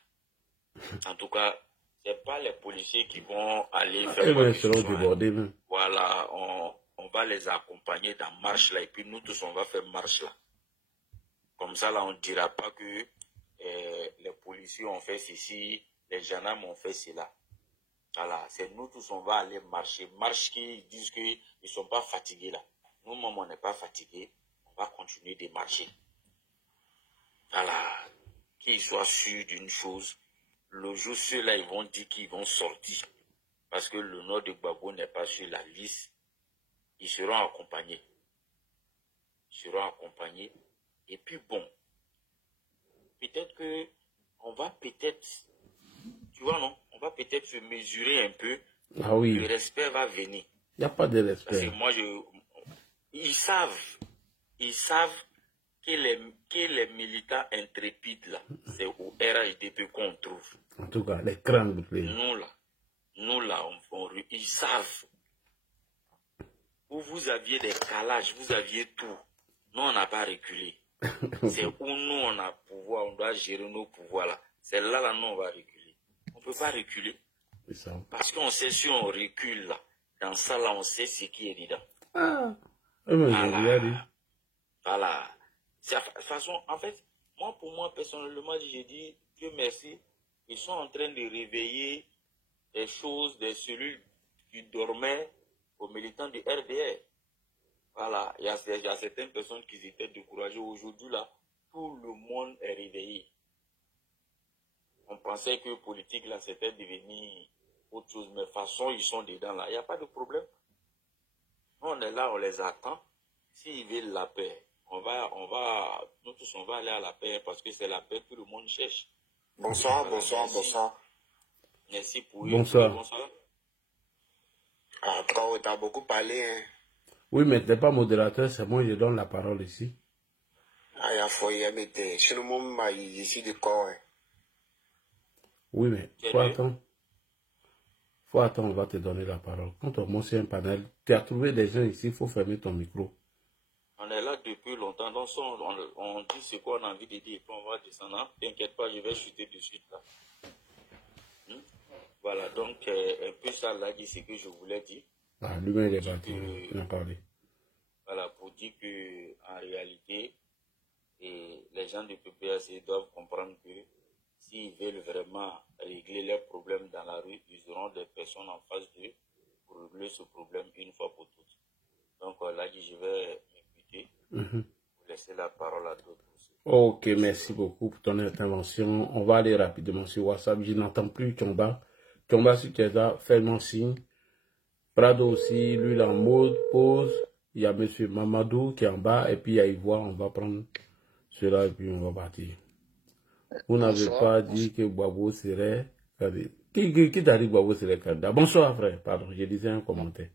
En tout cas, ce n'est pas les policiers qui vont aller faire quoi que ce soit. Voilà, on va les accompagner dans marche là. Et puis nous tous, on va faire marche là. Comme ça, là, on ne dira pas que les policiers ont fait ceci, les gendarmes ont fait cela. Voilà, c'est nous tous, on va aller marcher. Marche qui disent qu'ils ne sont pas fatigués là. Nous-mêmes, on n'est pas fatigués. On va continuer de marcher. Voilà, qu'ils soient sûrs d'une chose. Le jour, ceux-là, ils vont dire qu'ils vont sortir. Parce que le nom de Gbagbo n'est pas sur la liste. Ils seront accompagnés. Ils seront accompagnés. Et puis bon, peut-être que on va peut-être, tu vois non, on va peut-être se mesurer un peu. Ah oui. Le respect va venir. Il n'y a pas de respect. Parce que moi, ils savent que les militants intrépides là, c'est au RHDP qu'on trouve. En tout cas, les crânes de Nous là, ils savent. Où vous aviez des calages, vous aviez tout. Nous, on n'a pas reculé. C'est où nous, on a pouvoir, on doit gérer nos pouvoirs là. C'est là, nous, on va reculer. On ne peut pas reculer. Parce qu'on sait si on recule là, dans ça là, on sait ce qui est dedans. Voilà. De toute façon, en fait, pour moi, personnellement, j'ai dit, Dieu merci, ils sont en train de réveiller des choses, des cellules qui dormaient aux militants du RDR. Voilà, il y a certaines personnes qui étaient découragées. Aujourd'hui, là, tout le monde est réveillé. On pensait que politique, là, c'était devenu autre chose. Mais de toute façon, ils sont dedans, là. Il n'y a pas de problème. On est là, on les attend. S'ils veulent la paix, nous tous, on va aller à la paix parce que c'est la paix que le monde cherche. Bonsoir, voilà, bonsoir. Merci pour bonsoir. Bonsoir. Ah, toi, tu as beaucoup parlé, hein. Oui, mais tu n'es pas modérateur, c'est moi, je donne la parole ici. Ah, il faut y mettre. Chez le monde, ici, de corps, hein. Oui, mais faut attendre. Faut attendre, on va te donner la parole. Quand on commence un panel, tu as trouvé des gens ici, il faut fermer ton micro. On est là depuis longtemps. Donc, on dit ce qu'on a envie de dire et puis on va descendre. Hein. T'inquiète pas, je vais chuter de suite là. Voilà, donc un peu ça là, c'est ce que je voulais dire. Ah, lui-même il est parti, il a parlé. Voilà, pour dire que en réalité, les gens du PPAC doivent comprendre que s'ils veulent vraiment régler leurs problèmes dans la rue, ils auront des personnes en face d'eux pour régler ce problème une fois pour toutes. Donc là, je vais m'écouter, pour laisser la parole à d'autres aussi. Ok, merci beaucoup pour ton intervention. On va aller rapidement sur WhatsApp. Je n'entends plus Chomba. Chomba, si tu es là, fais-moi signe. Prado aussi, lui, en mode pause. Il y a M. Mamadou qui est en bas. Et puis, il y a Ivoire. On va prendre cela et puis on va partir. Vous n'avez pas dit que Gbagbo serait... Qui t'a dit que Gbagbo serait candidat? Bonsoir, frère. Pardon, je disais un commentaire.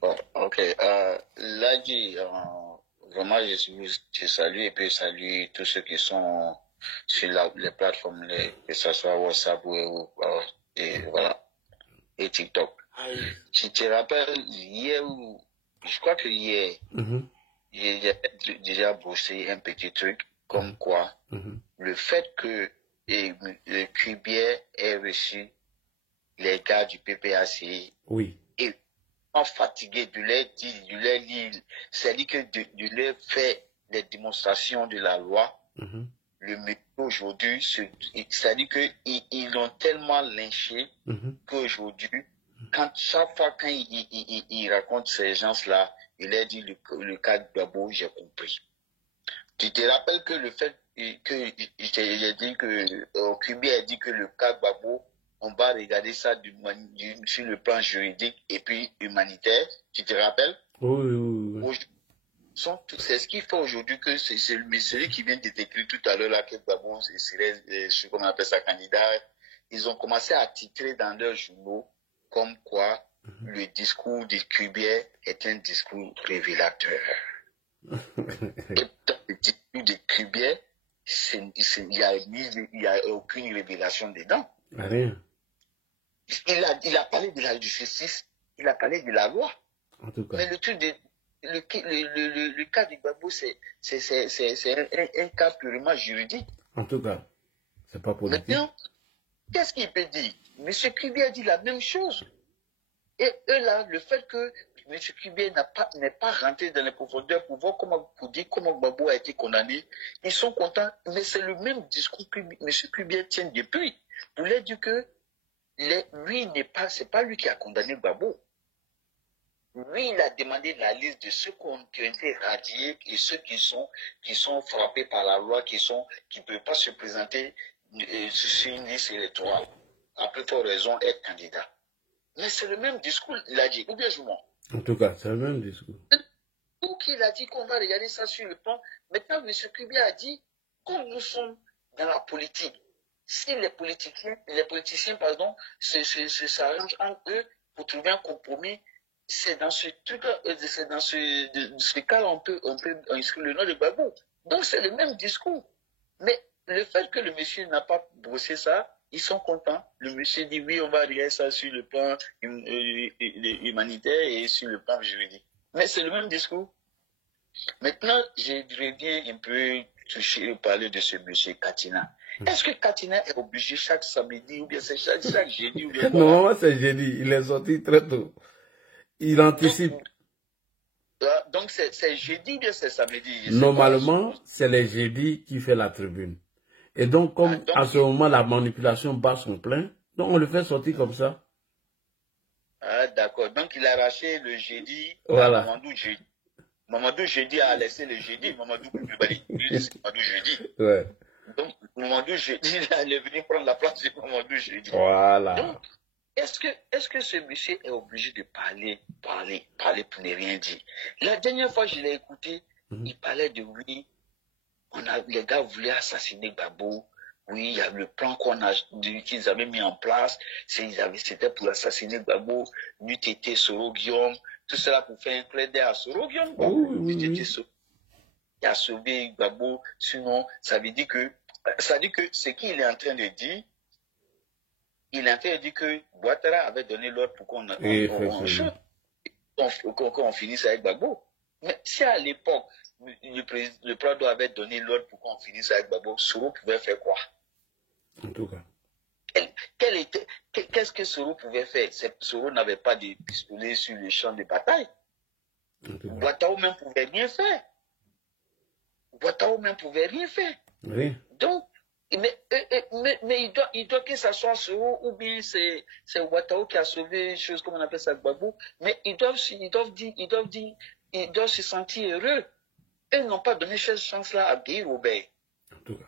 Oh, ok. Là, vraiment, je salue et puis je salue tous ceux qui sont sur les plateformes, que ce soit WhatsApp et voilà, et TikTok. Je te rappelle, hier, je crois que hier, j'ai déjà bossé un petit truc, comme quoi, le fait que le Cubier ait reçu les gars du PPAC, oui, et fatigué de leur lire, c'est-à-dire que de leur faire des démonstrations de la loi, le métier aujourd'hui, c'est-à-dire qu'ils l'ont tellement lynché qu'aujourd'hui, chaque fois quand il raconte ces gens-là, il a dit le cas de Gbagbo, j'ai compris. Tu te rappelles que le fait que j'ai dit que Kubi a dit que le cas Gbagbo, on va regarder ça sur le plan juridique et puis humanitaire. Tu te rappelles? Oui. C'est ce qui fait aujourd'hui que c'est celui qui vient de t'écrire tout à l'heure là que Gbagbo serait, ce qu'on appelle ça, candidat. Ils ont commencé à titrer dans leurs journaux comme quoi le discours de Kubier est un discours révélateur. Et dans le discours de Kubier, il n'y a aucune révélation dedans. Rien. Il a parlé de la justice, il a parlé de la loi. En tout cas. Mais le truc de le cas du Gbagbo, c'est un cas purement juridique. En tout cas, c'est pas politique. Maintenant, qu'est-ce qu'il peut dire? M. Kubier a dit la même chose. Et eux là, le fait que M. Kubier n'est pas rentré dans les profondeurs pour voir pour dire comment Gbagbo a été condamné, ils sont contents. Mais c'est le même discours que M. Kubier tient depuis. Pour leur dire que c'est pas lui qui a condamné Gbagbo. Lui, il a demandé la liste de ceux qui ont été radiés et ceux qui sont frappés par la loi, qui ne peuvent pas se présenter sur une liste électorale. Après toute raison, être candidat. Mais c'est le même discours, il a dit. Ou bien je mens. En tout cas, c'est le même discours. Donc, il a dit qu'on va regarder ça sur le plan. Maintenant, M. Kubier a dit, quand nous sommes dans la politique, si les politiciens, s'arrangent entre eux pour trouver un compromis, c'est dans ce truc-là, c'est dans ce cas, on peut inscrire le nom de Gbagbo. Donc, c'est le même discours. Mais le fait que le monsieur n'a pas bossé ça, ils sont contents. Le monsieur dit oui, on va regarder ça sur le plan humanitaire et sur le plan juridique. Mais c'est le même discours. Maintenant, je reviens un peu parler de ce monsieur Katina. Est-ce que Katina est obligé chaque samedi ou bien c'est chaque jeudi ou bien Non, c'est jeudi. Il est sorti très tôt. Il anticipe. Donc c'est jeudi ou bien c'est samedi? Normalement, c'est les jeudis qui fait la tribune. Et donc, comme à ce moment, la manipulation bat son plein, donc on le fait sortir comme ça. Ah, d'accord. Donc, il a arraché le jeudi. Voilà. Mamadou jeudi. Mamadou jeudi a laissé le jeudi. Mamadou Koulibaly, Mamadou jeudi. Ouais. Donc, Mamadou jeudi, il est venu prendre la place de Mamadou jeudi. Voilà. Donc, est-ce que ce monsieur est obligé de parler pour ne rien dire? La dernière fois, je l'ai écouté, il parlait de oui. Les gars voulaient assassiner Gbagbo. Oui, il y a le plan qu'ils avaient mis en place. C'était pour assassiner Gbagbo, Nutété, Soro Guillaume, tout cela pour faire un clin d'œil à Soro Guillaume. Il a sauvé Gbagbo. Sinon, ça veut dire que ce qu'il est en train de dire, il est en train de dire que Ouattara avait donné l'ordre pour qu'on finisse avec Gbagbo. Mais si à l'époque, le Prado avait donné l'ordre pour qu'on finisse avec Gbagbo, Soro pouvait faire quoi? En tout cas. Qu'est-ce que Soro pouvait faire? Soro n'avait pas de pistolet sur le champ de bataille. Ouattao même pouvait rien faire. Oui. Donc, mais il doit que ça soit Soro ou bien c'est Ouattao qui a sauvé les choses, comme on appelle ça, Gbagbo. Mais ils doivent se sentir heureux. Ils n'ont pas donné cette chance-là à Guy Robert. En tout cas.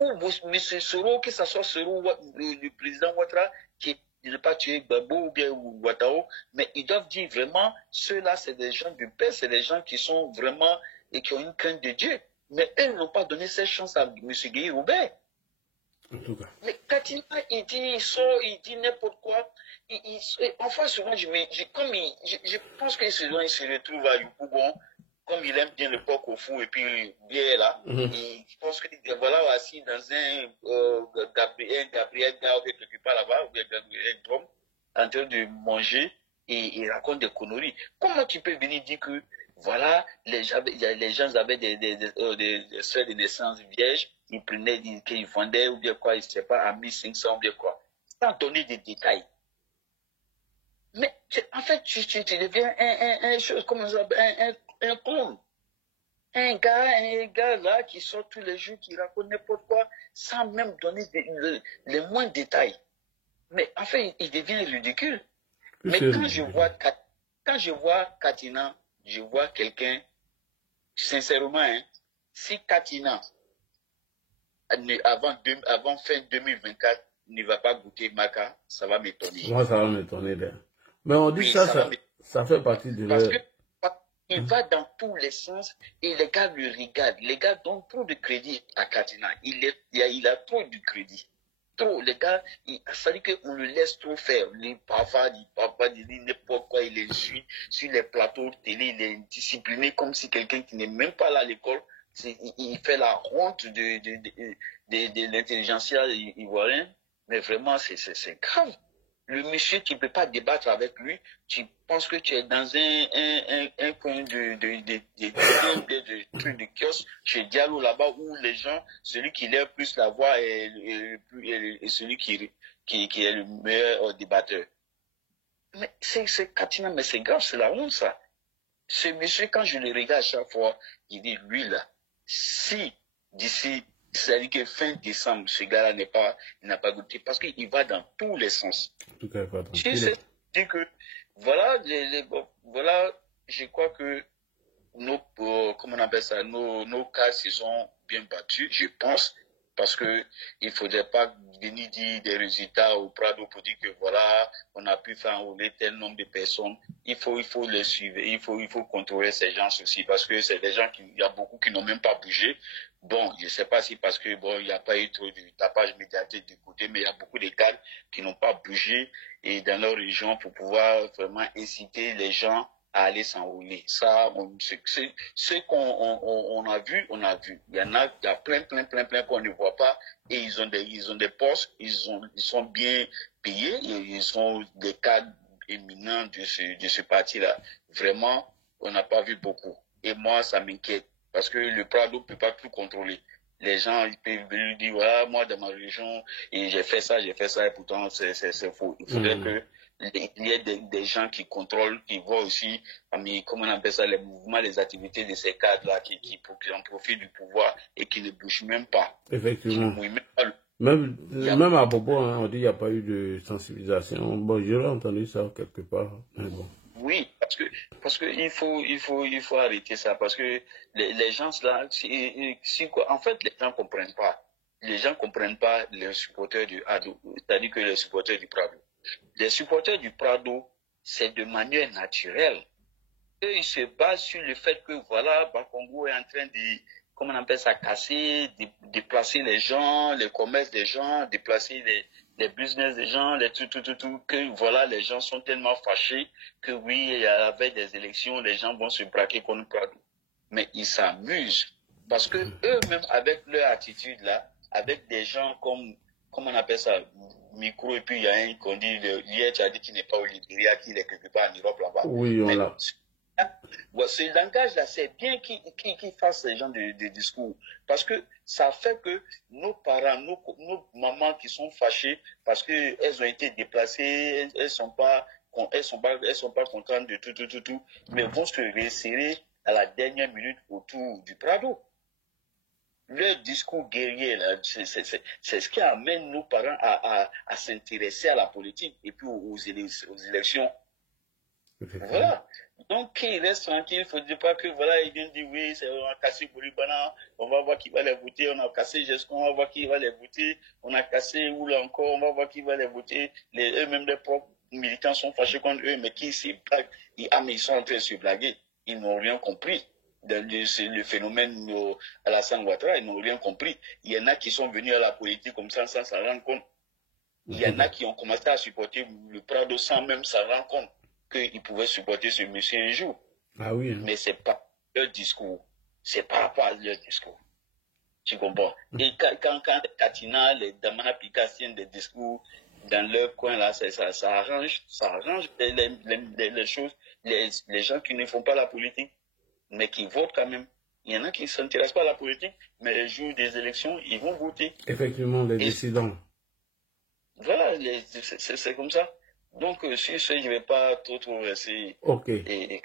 Ou M. Soro, que ce soit Soro, le président Ouattara, qui ne pas tuer Gbagbo ou bien Ouattao, mais ils doivent dire vraiment, ceux-là, c'est des gens du paix, c'est des gens qui sont vraiment et qui ont une crainte de Dieu. Mais eux n'ont pas donné cette chance à M. Guy Robert. En tout cas. Mais Katina, il dit n'importe quoi. Enfin, souvent, je pense qu'il se retrouve à Yopougon, comme il aime bien le porc au four et puis bien là. Je pense qu'il est voilà, assis dans un Gabriel Gare quelque part là-bas, ou bien Gabriel Drum, en train de manger et il raconte des conneries. Comment tu peux venir dire que voilà, les gens avaient des frais de naissance vierges, ils prenaient, qu'ils vendaient ou bien quoi, je ne sais pas, à 1500 ou bien quoi, sans donner des détails. Mais en fait, tu deviens un clown. Un gars là qui sort tous les jours, qui raconte n'importe quoi, sans même donner les moindres détails. Mais en fait, il devient ridicule. Mais quand je vois Katina, je vois quelqu'un, sincèrement, hein, si Katina, avant fin 2024, ne va pas goûter Maka, ça va m'étonner. Moi, ça va m'étonner. Mais on dit oui, ça fait partie de parce qu'il va dans tous les sens et les gars le regardent. Les gars donnent trop de crédit à Katina. Il a trop de crédit. Trop. Les gars, ça veut dire qu'on le laisse trop faire. Il dit n'importe quoi, il est sur les plateaux de télé, il est discipliné comme si quelqu'un qui n'est même pas là à l'école, il fait la honte de l'intelligentsia ivoirienne. Mais vraiment, c'est grave. Le monsieur, tu ne peux pas débattre avec lui. Tu penses que tu es dans un coin de truc de kiosque chez Diallo là-bas où les gens, celui qui lève plus la voix est celui qui est le meilleur débatteur. Mais c'est Katina, mais c'est grave, c'est la honte ça. Ce monsieur, quand je le regarde à chaque fois, il dit, lui là, si d'ici, c'est-à-dire que fin décembre, ce gars-là n'a pas goûté parce qu'il va dans tous les sens. En tout cas, pas je sais que voilà, voilà, je crois que comment on appelle ça, nos cas se sont bien battus, je pense, parce que il faudrait pas venir dire des résultats au Prado pour dire que voilà, on a pu faire enrouler tel nombre de personnes. Il faut les suivre, il faut contrôler ces gens aussi, parce que c'est des gens il y a beaucoup qui n'ont même pas bougé. Bon, je sais pas si parce que bon, il n'y a pas eu trop de tapage médiatique de côté, mais il y a beaucoup de cadres qui n'ont pas bougé et dans leur région pour pouvoir vraiment inciter les gens à aller s'enrouler. Ça, ce qu'on a vu, on a vu. Il y a plein qu'on ne voit pas et ils ont des postes, ils sont bien payés, ils sont des cadres éminents de ce parti-là. Vraiment, on n'a pas vu beaucoup. Et moi, ça m'inquiète parce que le Prado ne peut pas tout contrôler. Les gens, ils peuvent lui dire, voilà, moi, dans ma région, et j'ai fait ça, et pourtant, c'est faux. Il faudrait qu'il y ait des gens qui contrôlent, qui voient aussi, comment on appelle ça, les mouvements, les activités de ces cadres-là, qui en profitent du pouvoir et qui ne bougent même pas. Effectivement. Même à Bobo, hein, on dit qu'il n'y a pas eu de sensibilisation. Bon, j'aurais entendu ça quelque part, mais bon. Oui, parce que il faut arrêter ça, parce que les gens là, en fait, les gens comprennent pas. Les gens comprennent pas les supporters du Ado, c'est-à-dire que les supporters du Prado. Les supporters du Prado, c'est de manière naturelle. Eux, ils se basent sur le fait que voilà, Bakongo est en train de, comment on appelle ça, casser, déplacer les gens, les commerces des gens, déplacer les business des gens, que voilà, les gens sont tellement fâchés que oui, avec des élections, les gens vont se braquer contre Prado. Mais ils s'amusent parce que eux-mêmes, avec leur attitude là, avec des gens comme on appelle ça, micro, et puis il y a un qu'on dit, hier tu as dit qu'il n'est pas au Libéria, qu'il est quelque part en Europe là-bas. Oui, on l'a. Ce langage-là, c'est bien qu'ils fassent ce genre de discours. Parce que ça fait que nos parents, nos mamans qui sont fâchées parce qu'elles ont été déplacées, elles sont pas contentes de tout, mais vont se resserrer à la dernière minute autour du Prado. Le discours guerrier, c'est ce qui amène nos parents à s'intéresser à la politique et puis aux élections. Voilà. Donc, il reste tranquille, il ne faut pas que, voilà, ils viennent dire, oui, on a cassé Bouribana, on va voir qui va les voter, on a cassé Gescon, on va voir qui va les voter, on a cassé Oula encore, on va voir qui va les voter, eux-mêmes, les propres militants sont fâchés contre eux, mais qui se blaguent, ils sont en train de se blaguer, ils n'ont rien compris. Le phénomène Alassane Ouattara, ils n'ont rien compris. Il y en a qui sont venus à la politique comme ça sans s'en rendre compte. Il y en a qui ont commencé à supporter le Prado sans même s'en rendre compte qu'ils pouvaient supporter ce monsieur un jour. Ah oui. Mais c'est pas leur discours. C'est par rapport à leur discours. Tu comprends? Et quand Katina, les Damana Pika tiennent des discours dans leur coin là, ça arrange les choses. Les gens qui ne font pas la politique, mais qui votent quand même. Il y en a qui ne s'intéressent pas à la politique, mais le jour des élections, ils vont voter. Effectivement, les décidants. Voilà, c'est comme ça. Donc, sur ce, je ne vais pas trop rester et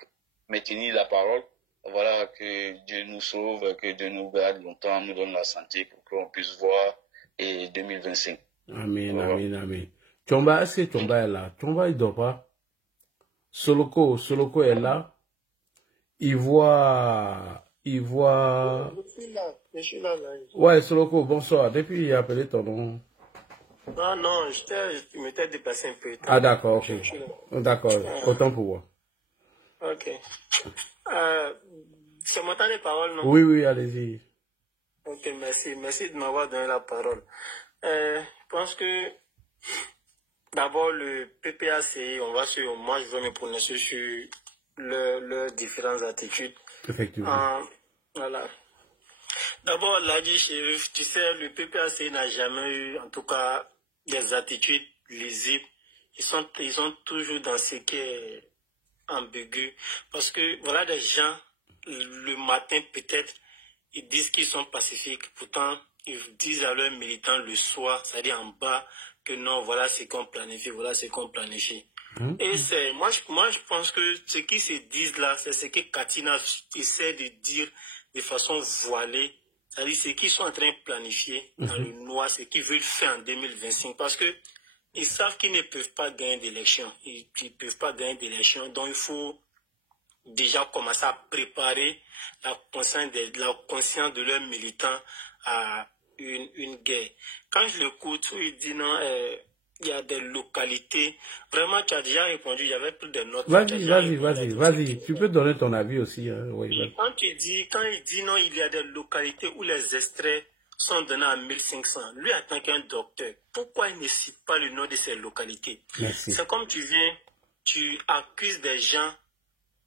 maintenir la parole. Voilà, que Dieu nous sauve, que Dieu nous garde longtemps, nous donne la santé pour qu'on puisse voir et 2025. Amen, Voilà. amen. Chomba, est-ce que Chomba est là? Chomba, il ne dort pas. Soloko est là. Il voit... Je suis là. Ouais, Soloko, bonsoir. Depuis, il a appelé ton nom. Non, je m'étais déplacé un peu. Ah, d'accord, ok. D'accord, autant pour moi. Ok. C'est mon temps de parole, non? Oui, allez-y. Ok, merci de m'avoir donné la parole. Je pense que d'abord le PPAC, moi je vais me prononcer sur leurs différentes attitudes. Effectivement. Voilà. D'abord, Ladi Chérif, tu sais, le PPAC n'a jamais eu, en tout cas, des attitudes lisibles. Ils sont toujours dans ce qui est ambigu. Parce que, voilà, des gens, le matin, peut-être, ils disent qu'ils sont pacifiques. Pourtant, ils disent à leurs militants le soir, c'est-à-dire en bas, que non, voilà ce qu'on planifie, Et moi, je pense que ce qu'ils se disent là, c'est ce que Katina essaie de dire de façon voilée. C'est-à-dire ce qu'ils sont en train de planifier dans le noir, ce qu'ils veulent faire en 2025. Parce que ils savent qu'ils ne peuvent pas gagner d'élection. Ils ne peuvent pas gagner d'élection. Donc, il faut déjà commencer à préparer la conscience de leurs militants à une guerre. Quand je l'écoute, il dit non, il y a des localités. Vraiment, tu as déjà répondu, il y avait plus de notes. Vas-y. Tu peux donner ton avis aussi. Hein. Oui, quand il dit non, il y a des localités où les extraits sont donnés à 1500. Lui, en tant qu'un docteur, pourquoi il ne cite pas le nom de ces localités? Merci. C'est comme tu accuses des gens.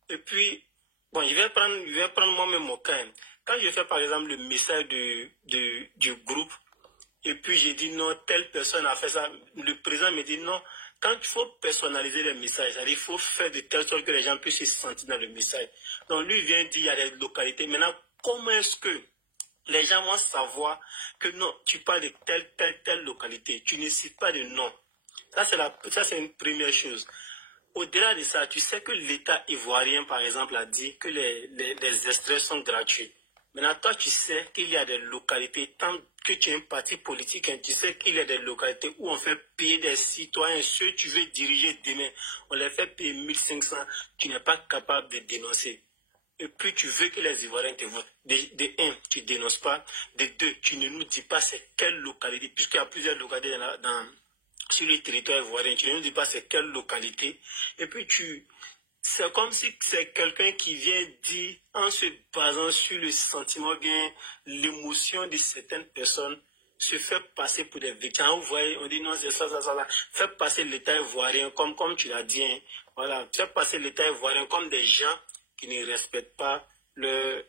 Et puis, bon, je vais prendre moi-même mon cas. Quand je fais par exemple le message du groupe, et puis j'ai dit non, telle personne a fait ça, le président me dit non, quand il faut personnaliser les messages, il faut faire de telle sorte que les gens puissent se sentir dans le message. Donc lui vient dire il y a des localités. Maintenant, comment est-ce que les gens vont savoir que non, tu parles de telle localité, tu ne cites pas de nom? Ça, c'est une première chose. Au-delà de ça, tu sais que l'État ivoirien, par exemple, a dit que les extraits sont gratuits. Maintenant, toi, tu sais qu'il y a des localités, tant que tu es un parti politique, hein, tu sais qu'il y a des localités où on fait payer des citoyens, ceux que tu veux diriger demain, on les fait payer 1500, tu n'es pas capable de dénoncer. Et puis, tu veux que les Ivoiriens te votent. De un, tu ne dénonces pas. De deux, tu ne nous dis pas c'est quelle localité, puisqu'il y a plusieurs localités sur le territoire ivoirien, tu ne nous dis pas c'est quelle localité. Et puis, c'est comme si c'est quelqu'un qui vient dire, en se basant sur le sentiment, bien l'émotion de certaines personnes, se fait passer pour des victimes. Vous voyez, on dit non, c'est ça. Fait passer l'État ivoirien, comme tu l'as dit, hein, voilà, fait passer l'État ivoirien comme des gens qui ne respectent pas leurs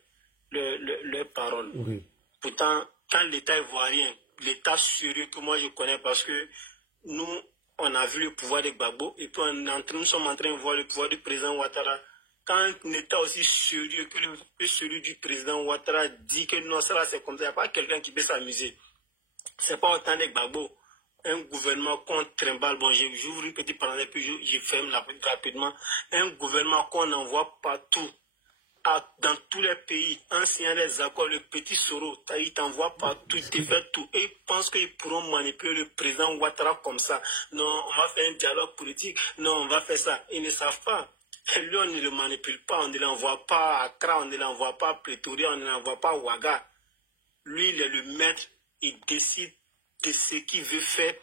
paroles. Oui. Pourtant, quand l'État ivoirien, l'État sérieux que moi je connais, parce que nous, on a vu le pouvoir de Gbagbo, et puis nous sommes en train de voir le pouvoir du président Ouattara. quand un État aussi sérieux que celui du président Ouattara dit que non, ça c'est comme ça, il n'y a pas quelqu'un qui peut s'amuser. C'est pas autant de Gbagbo. Un gouvernement contre trimballe, bon, j'ouvre une petite parenthèse, puis je ferme la petite rapidement. Un gouvernement qu'on envoie partout, dans tous les pays, en signant les accords, le petit Soro, il t'envoie partout, il te fait tout. Et ils pensent qu'ils pourront manipuler le président Ouattara comme ça. Non, on va faire un dialogue politique. Non, on va faire ça. Ils ne savent pas. Lui, on ne le manipule pas, on ne l'envoie pas à Accra, on ne l'envoie pas à Pretoria, on ne l'envoie pas à Ouaga. Lui, il est le maître, il décide de ce qu'il veut faire.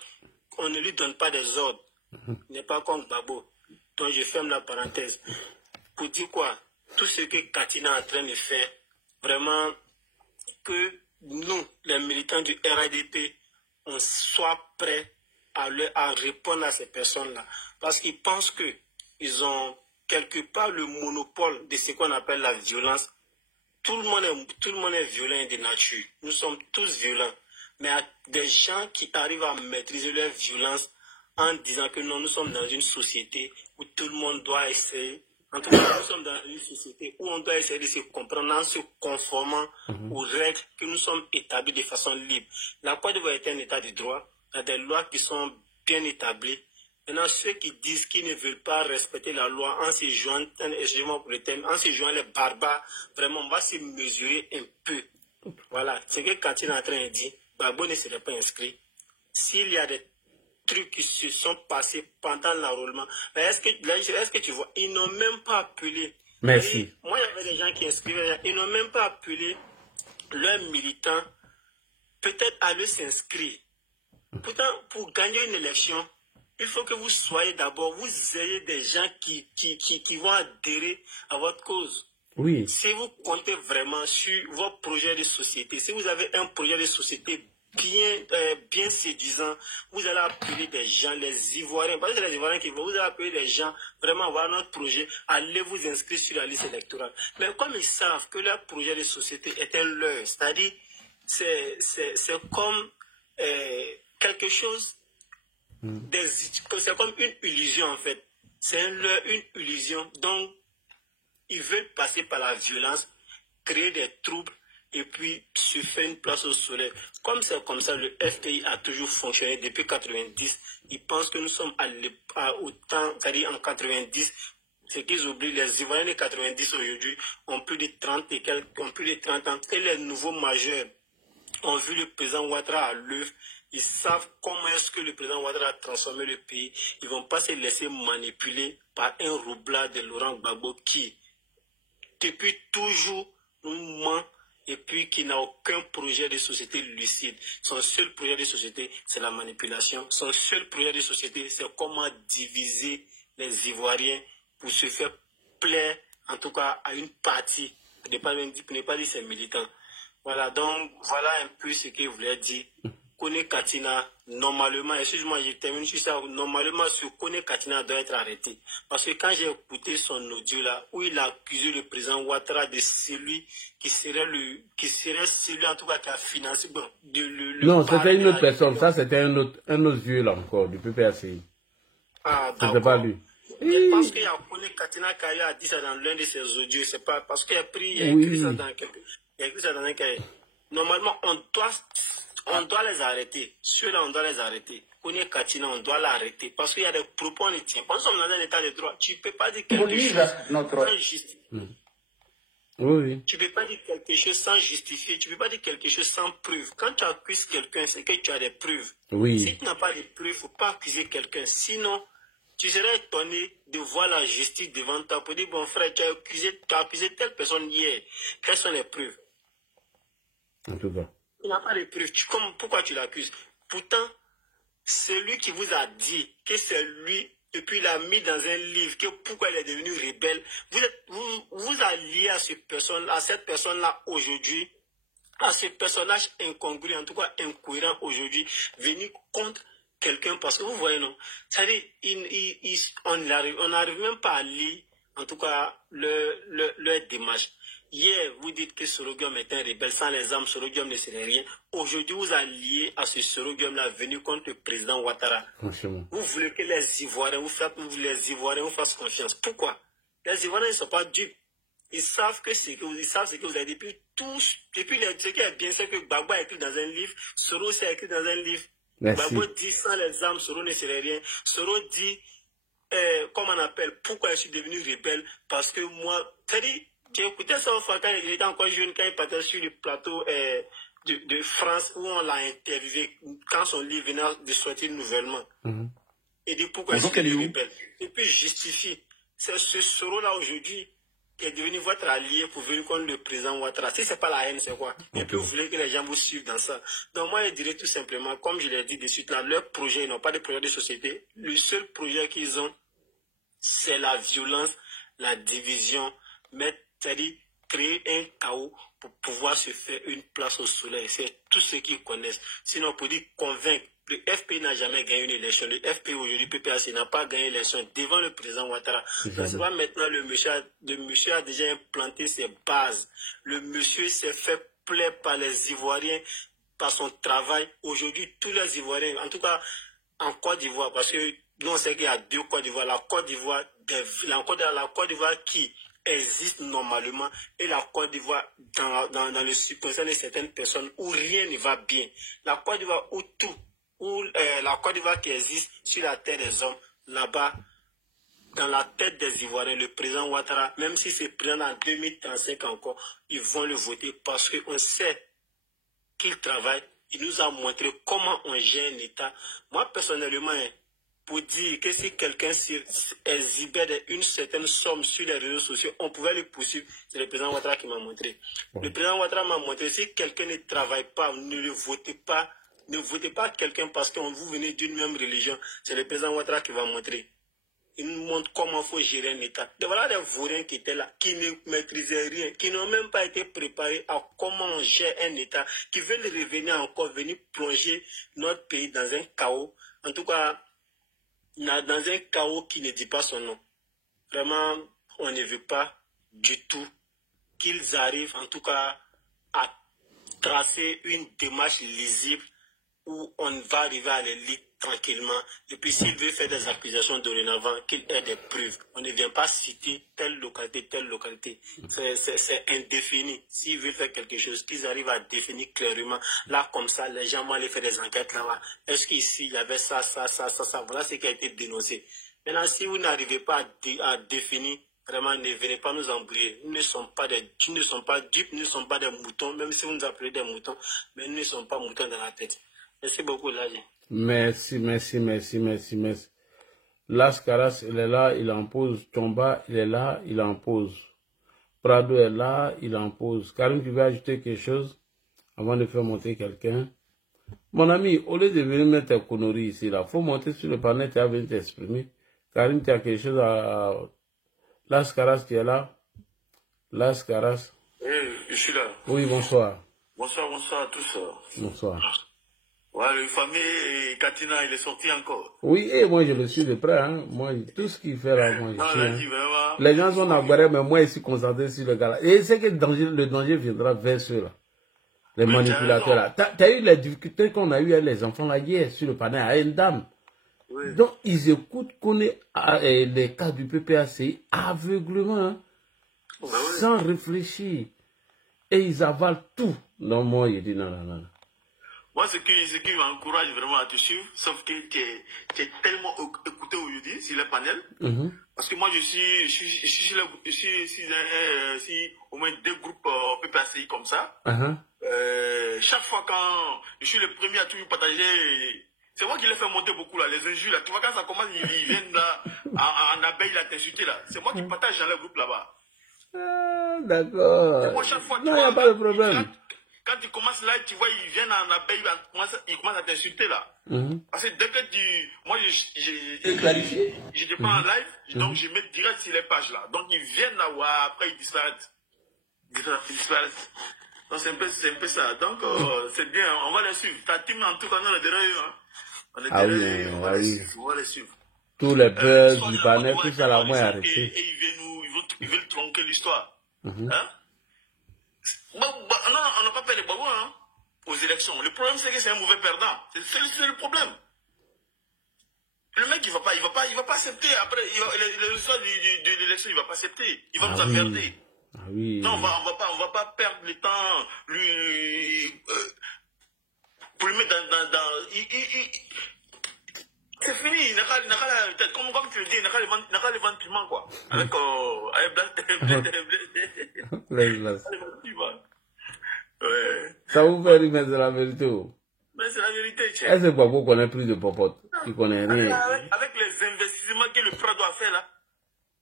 On ne lui donne pas des ordres. Il n'est pas comme Gbagbo. Donc, je ferme la parenthèse. Pour dire quoi? Tout ce que Katina est en train de faire, vraiment, que nous, les militants du RADP, on soit prêts à répondre à ces personnes-là. Parce qu'ils pensent qu'ils ont quelque part le monopole de ce qu'on appelle la violence. Tout le monde est violent de nature. Nous sommes tous violents. Mais il y a des gens qui arrivent à maîtriser leur violence en disant que non, nous sommes dans une société où tout le monde doit essayer. En tout cas, nous sommes dans une société où on doit essayer de se comprendre en se conformant aux règles que nous sommes établies de façon libre. La Côte d'Ivoire est un état de droit. Il y a des lois qui sont bien établies. Maintenant, ceux qui disent qu'ils ne veulent pas respecter la loi en se jouant, excusez-moi pour le terme, en se jouant les barbares, vraiment, on va se mesurer un peu. Voilà, c'est ce que Katina est en train de dire. Gbagbo ne serait pas inscrit. S'il y a des trucs qui se sont passés pendant l'enrôlement, est-ce que tu vois, ils n'ont même pas appelé. Merci. Moi, il y avait des gens qui inscrivaient, ils n'ont même pas appelé leurs militants, peut-être à eux s'inscrire. Pourtant, pour gagner une élection, il faut que vous soyez d'abord, vous ayez des gens qui vont adhérer à votre cause. Oui. Si vous comptez vraiment sur vos projets de société, si vous avez un projet de société bien séduisant, vous allez appeler des gens, les Ivoiriens, parce que les Ivoiriens qui vont, vous allez appeler des gens, vraiment voir notre projet, allez vous inscrire sur la liste électorale. Mais comme ils savent que leur projet de société est un leur, c'est-à-dire, c'est comme quelque chose, c'est comme une illusion en fait. C'est une illusion. Donc, ils veulent passer par la violence, créer des troubles et puis se faire une place au soleil. Comme c'est comme ça, le FPI a toujours fonctionné depuis 90. Ils pensent que nous sommes au temps, c'est-à-dire en 90. Ce qu'ils oublient, les Ivoiriens de 90 aujourd'hui ont plus de 30 et quelques, ont plus de 30 ans. Et les nouveaux majeurs ont vu le président Ouattara à l'œuvre. Ils savent comment est-ce que le président Ouattara a transformé le pays. Ils ne vont pas se laisser manipuler par un roublard de Laurent Gbagbo qui, depuis toujours, nous ment et puis qui n'a aucun projet de société lucide. Son seul projet de société, c'est la manipulation. Son seul projet de société, c'est comment diviser les Ivoiriens pour se faire plaire, en tout cas, à une partie, pour ne pas dire ses militants. Voilà, donc, voilà un peu ce qu'il voulait dire. Kone Katina, normalement, excuse-moi, je termine sur ça, normalement, ce Kone Katina doit être arrêté. Parce que quand j'ai écouté son audio là, où il a accusé le président Ouattara de celui qui serait celui, en tout cas, qui a financé, bon, non, c'était une autre personne, ça c'était un autre vieux là encore, du PPRCI. Ah, d'accord. C'était pas lui. Je pense qu'il y a Kone Katina qui a dit ça dans l'un de ses audios, c'est pas, parce qu'il a écrit ça dans quelques, il a écrit ça dans un cahier. Normalement, on doit les arrêter. Ceux-là, on doit les arrêter. Kone Katina, on doit l'arrêter. Parce qu'il y a des propos, on ne tient pas. Nous sommes dans un état de droit. Tu ne peux pas dire quelque chose sans justifier. Oui. Tu ne peux pas dire quelque chose sans justifier. Tu ne peux pas dire quelque chose sans preuve. Quand tu accuses quelqu'un, c'est que tu as des preuves. Oui. Si tu n'as pas de preuves, il ne faut pas accuser quelqu'un. Sinon, tu serais étonné de voir la justice devant toi pour dire, bon frère, tu as accusé telle personne hier. Quelles sont les preuves? En tout cas. Il n'a pas de preuves. Pourquoi tu l'accuses? Pourtant, celui qui vous a dit que c'est lui, et puis il a mis dans un livre que pourquoi il est devenu rebelle, vous alliez à cette personne-là aujourd'hui, à ce personnage incongru, en tout cas incohérent aujourd'hui, venir contre quelqu'un parce que vous voyez, non? C'est-à-dire, on n'arrive même pas à lire, en tout cas, leur démarche. Hier, vous dites que Sorogium est un rebelle. Sans les armes, Sorogium ne serait rien. Aujourd'hui, vous alliez à ce Sorogium-là venu contre le président Ouattara. Franchement. Vous voulez que les Ivoiriens vous fassent confiance. Pourquoi? Les Ivoiriens ne sont pas dupes. Ils savent ce que vous avez dit. Depuis ce qui est bien, c'est que Gbagbo a écrit dans un livre, Soro aussi a écrit dans un livre. Gbagbo dit sans les armes, Soro ne serait rien. Soro dit, comment on appelle, pourquoi je suis devenu rebelle. Parce que moi, c'est-à-dire, j'ai écouté ça une fois quand il était encore jeune, quand il partait sur le plateau de France, où on l'a interviewé, quand son livre venait de sortir nouvellement. Et dit pourquoi je suis devenu rebelle. Et puis justifie. C'est ce Soro-là aujourd'hui qui est devenu votre allié pour venir contre le président Ouattara. Si ce n'est pas la haine, c'est quoi? Et puis vous voulez que les gens vous suivent dans ça. Donc moi, je dirais tout simplement, comme je l'ai dit de suite là, leur projet, ils n'ont pas de projet de société. Le seul projet qu'ils ont, c'est la violence, la division, c'est-à-dire créer un chaos pour pouvoir se faire une place au soleil. C'est tout ce qu'ils connaissent. Sinon, pour dire convaincre, le FPI n'a jamais gagné une élection. Le FPI aujourd'hui, PPAC, n'a pas gagné l'élection devant le président Ouattara. C'est pas maintenant le monsieur a déjà implanté ses bases. Le monsieur s'est fait plaire par les Ivoiriens, par son travail. Aujourd'hui, tous les Ivoiriens, en tout cas en Côte d'Ivoire, parce que nous on sait qu'il y a deux Côtes d'Ivoire, la Côte d'Ivoire qui existe normalement et la Côte d'Ivoire dans le subconscient de certaines personnes où rien ne va bien. La Côte d'Ivoire la Côte d'Ivoire qui existe sur la terre des hommes, là-bas, dans la tête des Ivoiriens, le président Ouattara, même si c'est président en 2035 encore, ils vont le voter parce qu'on sait qu'il travaille. Il nous a montré comment on gère un État. Moi, personnellement, pour dire que si quelqu'un exhibait une certaine somme sur les réseaux sociaux, on pouvait le poursuivre. C'est le président Ouattara qui m'a montré. Le président Ouattara m'a montré, si quelqu'un ne travaille pas, ne le votez pas. Ne votez pas quelqu'un parce que vous venez d'une même religion. C'est le président Ouattara qui va montrer. Il nous montre comment il faut gérer un État. Et voilà des vauriens qui étaient là, qui ne maîtrisaient rien, qui n'ont même pas été préparés à comment on gère un État, qui veulent revenir encore, venir plonger notre pays dans un chaos. En tout cas, dans un chaos qui ne dit pas son nom. Vraiment, on ne veut pas du tout qu'ils arrivent, en tout cas, à tracer une démarche lisible où on va arriver à l'élite tranquillement. Et puis s'il veut faire des accusations dorénavant, qu'il ait des preuves. On ne vient pas citer telle localité. C'est indéfini. S'il veut faire quelque chose, qu'ils arrivent à définir clairement. Là, comme ça, les gens vont aller faire des enquêtes là-bas. Est-ce qu'ici, il y avait ça. Voilà ce qui a été dénoncé. Maintenant, si vous n'arrivez pas à définir, vraiment, ne venez pas nous embrouiller. Nous ne sommes pas dupes, nous ne sommes pas des moutons, même si vous nous appelez des moutons, mais nous ne sommes pas moutons dans la tête. Merci beaucoup, Ladji. Merci. Las Caras, il est là, il impose. Chomba, il est là, il impose. Prado est là, il impose. Karim, tu veux ajouter quelque chose avant de faire monter quelqu'un? Mon ami, au lieu de venir mettre tes conneries ici, il faut monter sur le panel, tu as venir t'exprimer. Karim, tu as quelque chose à... Las Caras qui est là? Las Caras. Oui, je suis là. Oui, bonsoir. Bonsoir à tous. Bonsoir. Ouais, le fameux Katina, il est sorti encore. Oui, et moi je le suis de près. Hein. Moi, tout ce qu'il fait là, moi je suis. Vraiment... Les gens sont naguarés, mais moi ici concentré sur le gars là. Et c'est que le danger viendra vers ceux-là. Les manipulateurs là. T'as eu les difficultés qu'on a eu avec les enfants là hier sur le panel à une dame. Oui. Donc ils écoutent qu'on est les cas du PPAC aveuglement, hein, sans réfléchir. Et ils avalent tout. Non, moi je dis non. Moi, ce qui m'encourage vraiment à te suivre, sauf que tu es tellement écouté aujourd'hui sur le panel. Parce que moi, je suis au moins 2 groupes PPACI comme ça. Chaque fois quand je suis le premier à toujours partager, c'est moi qui les fais monter beaucoup là, les injures là. Tu vois, quand ça commence, ils viennent là, en abeille là, t'insulter là. C'est moi qui partage dans le groupe là-bas. D'accord. Non, il n'y a pas de problème. Quand tu commences là, tu vois, ils viennent en abeille, ils commencent à t'insulter là. Parce que dès que moi, je dépends en live, donc je mets direct sur les pages là. Donc ils viennent là, après ils disparaissent. Donc c'est un peu ça. Donc c'est bien, on va les suivre. Ta team, en tout cas, on est derrière eux. On est derrière eux, on va les suivre. Tous les buzz du panel, tout ça là, moi, arrêté. Et ils veulent tronquer l'histoire. Hein? Non, on n'a pas fait les Gbagbo aux élections. Le problème, c'est que c'est un mauvais perdant. C'est le problème. Le mec, il va pas pas accepter. Après, les résultats de l'élection, il ne va pas accepter. Il va nous emmerder. Ah oui. Non, on va pas perdre le temps pour lui mettre c'est fini, il n'a qu'à, comme tu le dis, il n'a qu'à les vendre piment, quoi. Avec Blaise. Ouais. Ça vous fait rire, mais c'est la vérité. Mais c'est la vérité, tiens. Est-ce que Gbagbo connaît plus de popote? Il connaît rien. Avec les investissements que le Prado doit faire là,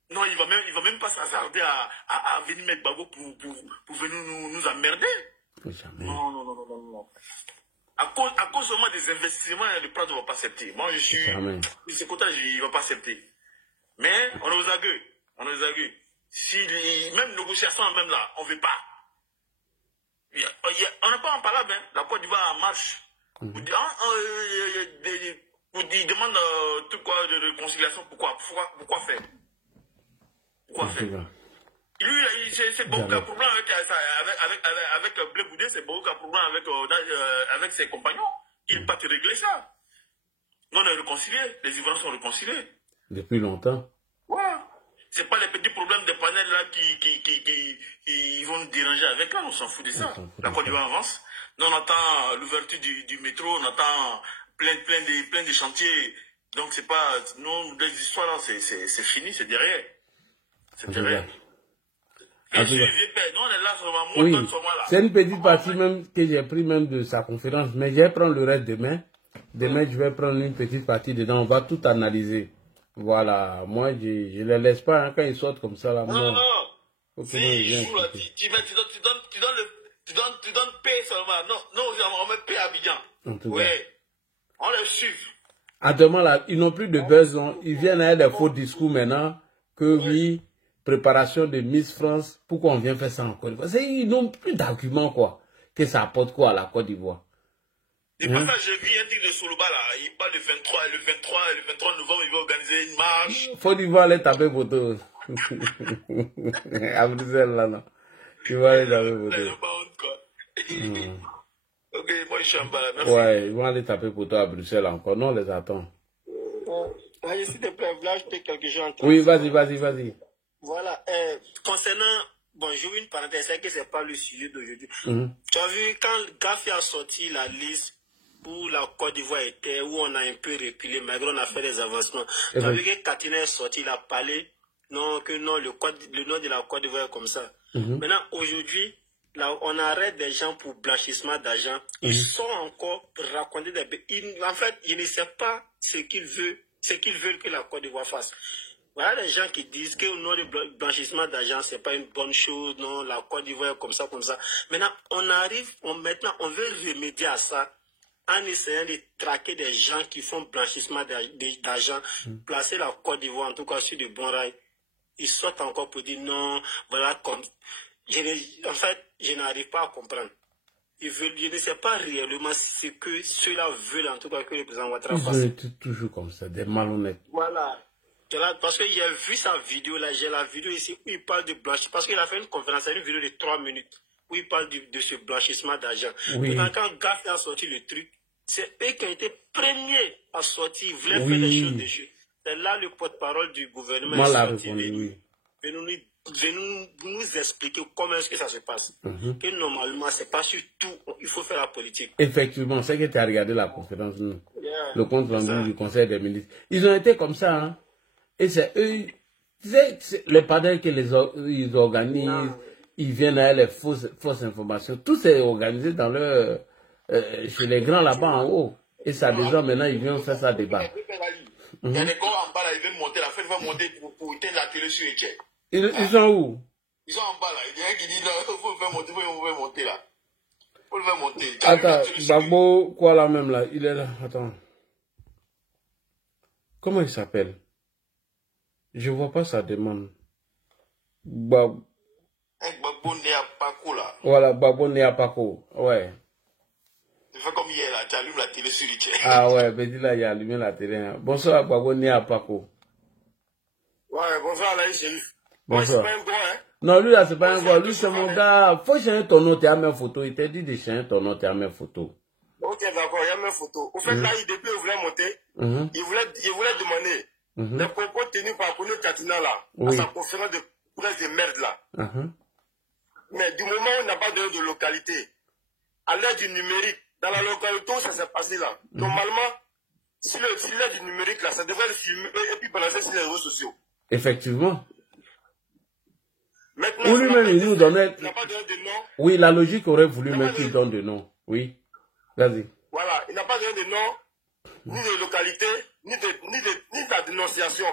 non, il va même pas s'hasarder à venir mettre Gbagbo pour venir nous emmerder. Jamais. Non. À cause seulement des investissements, le Prado ne va pas accepter. Moi, je suis. Ce côté, il ne va pas accepter. Mais on est aux aguets. Si même négociation, même là, on ne veut pas. On n'est pas en parable, hein. La Côte d'Ivoire en marche. Vous demandez tout quoi de réconciliation. Pourquoi faire? Pourquoi faire? Lui, c'est beaucoup de problème avec Blé Boudé, c'est beaucoup de problème avec ses compagnons. Il ne peut pas te régler ça. Nous, on est réconciliés. Les Ivoiriens sont réconciliés. Depuis longtemps. Voilà. Ce n'est pas les petits problèmes des panels là qui vont nous déranger avec eux. On s'en fout de ça. La Côte d'Ivoire avance. Nous, on attend l'ouverture du métro, on attend plein de chantiers. Donc, c'est pas. Nous, les histoires là, c'est fini, c'est derrière. C'est derrière. Oui, c'est une petite partie même que j'ai pris même de sa conférence, mais je vais prendre le reste demain. Demain, je vais prendre une petite partie dedans, on va tout analyser. Voilà, moi, je ne les laisse pas hein, quand ils sortent comme ça là. Non. Si, tu donnes paix seulement. Non, on met paix à Abidjan. Oui, on les suit. Actuellement, là, ils n'ont plus de besoin. Ils viennent avec des faux discours maintenant que oui. Préparation de Miss France, pourquoi on vient faire ça en Côte d'Ivoire? Ils n'ont plus d'arguments, quoi. Que ça apporte quoi à la Côte d'Ivoire? Et pour ça, j'ai vu un truc de Soloba, là. Il parle le 23 novembre, il va organiser une marche. Faut d'Ivoire aller taper photo. À Bruxelles, là, non. Il va aller taper photo. Ok, moi, je suis en bas, là. Merci. Ouais, ils vont aller taper photo à Bruxelles encore. Non, on les attend. S'il te plaît, là, je peux quelque chose. Oui, vas-y. Voilà, concernant, bon, j'ouvre une parenthèse, c'est que c'est pas le sujet d'aujourd'hui. Tu as vu, quand Gafi a sorti la liste où la Côte d'Ivoire était, où on a un peu reculé, malgré on a fait des avancements. Tu as vu que Katina est sorti, il a parlé, le nom de la Côte d'Ivoire est comme ça. Maintenant, aujourd'hui, là, on arrête des gens pour blanchissement d'argent. Ils sont encore raconter des... En fait, ils ne savent pas ce qu'ils veulent que la Côte d'Ivoire fasse. Voilà les gens qui disent que le blanchissement d'argent, ce n'est pas une bonne chose, non, la Côte d'Ivoire est comme ça. Maintenant, on veut remédier à ça en essayant de traquer des gens qui font blanchissement d'argent, placer la Côte d'Ivoire, en tout cas, sur de bons rails. Ils sortent encore pour dire non, voilà, comme... En fait, je n'arrive pas à comprendre. Je ne sais pas réellement ce que ceux-là veulent, en tout cas, que le président Ouattara fasse. Ils ont été toujours comme ça, des malhonnêtes. Voilà. Parce que j'ai vu sa vidéo là, j'ai la vidéo ici où il parle de blanchissement. Parce qu'il a fait une conférence, une vidéo de 3 minutes où il parle de ce blanchissement d'argent. Oui. Quand Gaff a sorti le truc, c'est eux qui ont été premiers à sortir, ils voulaient faire des choses de jeu. C'est là le porte-parole du gouvernement est sorti. Venez nous expliquer comment est-ce que ça se passe. Que normalement, c'est pas sur tout, il faut faire la politique. Effectivement, c'est que tu as regardé la conférence, le compte rendu du Conseil des ministres. Ils ont été comme ça, hein. Et c'est eux, les panels que ils organisent, ils viennent avec les fausses informations. Tout c'est organisé dans chez les grands là-bas en haut. Et ça, les gens maintenant, ils viennent faire ça débat. Il y a des gars en bas là, ils veulent monter, la fête va monter pour éteindre la télé sur les chèques. Ils sont où? Ils sont en bas là. Il y a un qui dit là, il faut le faire monter là. Il faut le faire monter. Attends, Gbagbo, quoi là même là? Il est là, attends. Comment il s'appelle? Je vois pas sa demande. Gbagbo né à Paco là. Voilà, Gbagbo né à Paco. Ouais. Tu fais comme hier là, tu allumes la télé sur les chèques. Ah ouais, ben dis là, il a allumé la télé. Hein. Bonsoir Gbagbo né à Paco. Ouais, bonsoir là, Chérif. Bonsoir. C'est pas un gros, hein? Non, lui là, c'est pas un gars. Lui, c'est mon gars. Faut changer ton nom, tu as mes photos. Il t'a dit de changer ton nom, tu as mes photos. Ok, d'accord, il y a mes photos. Au fait, là, depuis il voulait monter, il voulait demander Les propos tenus par Kono Katina là, à sa conférence de presse de merde là. Mais du moment où on n'a pas de localité, à l'aide du numérique, dans la localité où ça s'est passé là, normalement, si l'aide du numérique là, ça devrait le filmer et puis balancer sur les réseaux sociaux. Effectivement. Maintenant, ou lui-même, il nous donnait... Il n'a pas donné de nom. Oui, la logique aurait voulu même qu'il donne de nom. Oui. Vas-y. Voilà, il n'a pas donné de nom, ni de localité, ni de la dénonciation.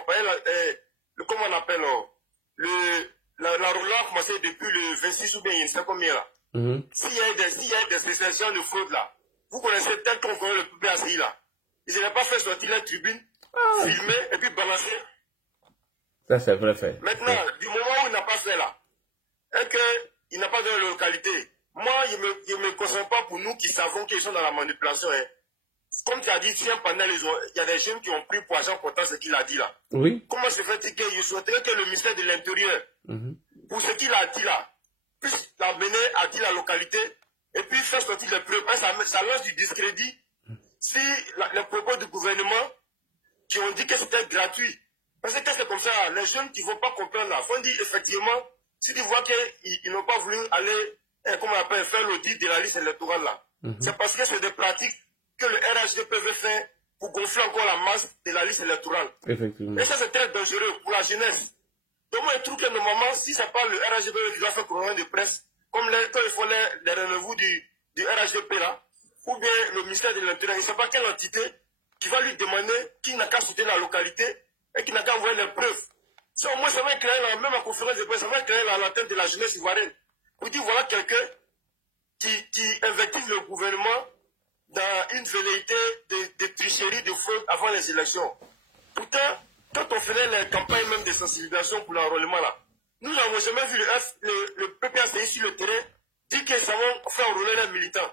Comment on appelle la roulade a commencé depuis le 26 ou bien il ne sait combien là. S'il y a des associations de fraude là, vous connaissez tel qu'on connaît le PPACI là. Ils n'avaient pas fait sortir la tribune, filmer et puis balancer. Ça c'est vrai fait. Maintenant, du moment où il n'a pas fait là, et qu'il n'a pas donné la localité, moi je me concentre pas pour nous qui savons qu'ils sont dans la manipulation. Hein. Comme tu as dit, sur un panel, il y a des jeunes qui ont pris pour argent comptant ce qu'il a dit là. Oui. Comment se fait-il que je souhaiterais que le ministère de l'Intérieur, pour ce qu'il a dit là, puisse l'amener à dire la localité et puis faire sortir les preuves. Ça lance du discrédit si les propos du gouvernement qui ont dit que c'était gratuit. Parce que c'est comme ça, les jeunes qui ne vont pas comprendre là, font dire effectivement, si tu vois qu'ils n'ont pas voulu aller, comment on appelle, faire l'audit de la liste électorale là, c'est parce que c'est des pratiques que le RHDP veut faire pour gonfler encore la masse de la liste électorale. Effectivement. Et ça, c'est très dangereux pour la jeunesse. Donc, moi, je trouve que normalement, si ça parle le RHDP qui doit faire conférence de presse, comme quand ils font les rendez-vous du RHDP là, ou bien le ministère de l'Intérieur, il ne sait pas quelle entité qui va lui demander qui n'a qu'à soutenir la localité et qui n'a qu'à envoyer les preuves. Si au moins ça va éclairer, même en conférence de presse, ça va éclairer la tête de la jeunesse ivoirienne. Pour dire, voilà quelqu'un qui invective le gouvernement dans une velléité de tricherie, de fraude avant les élections. Pourtant, quand on faisait les campagnes même de sensibilisation pour l'enrôlement là, nous n'avons jamais vu le PPACI sur le terrain dire qu'ils savent faire enrôler les militants.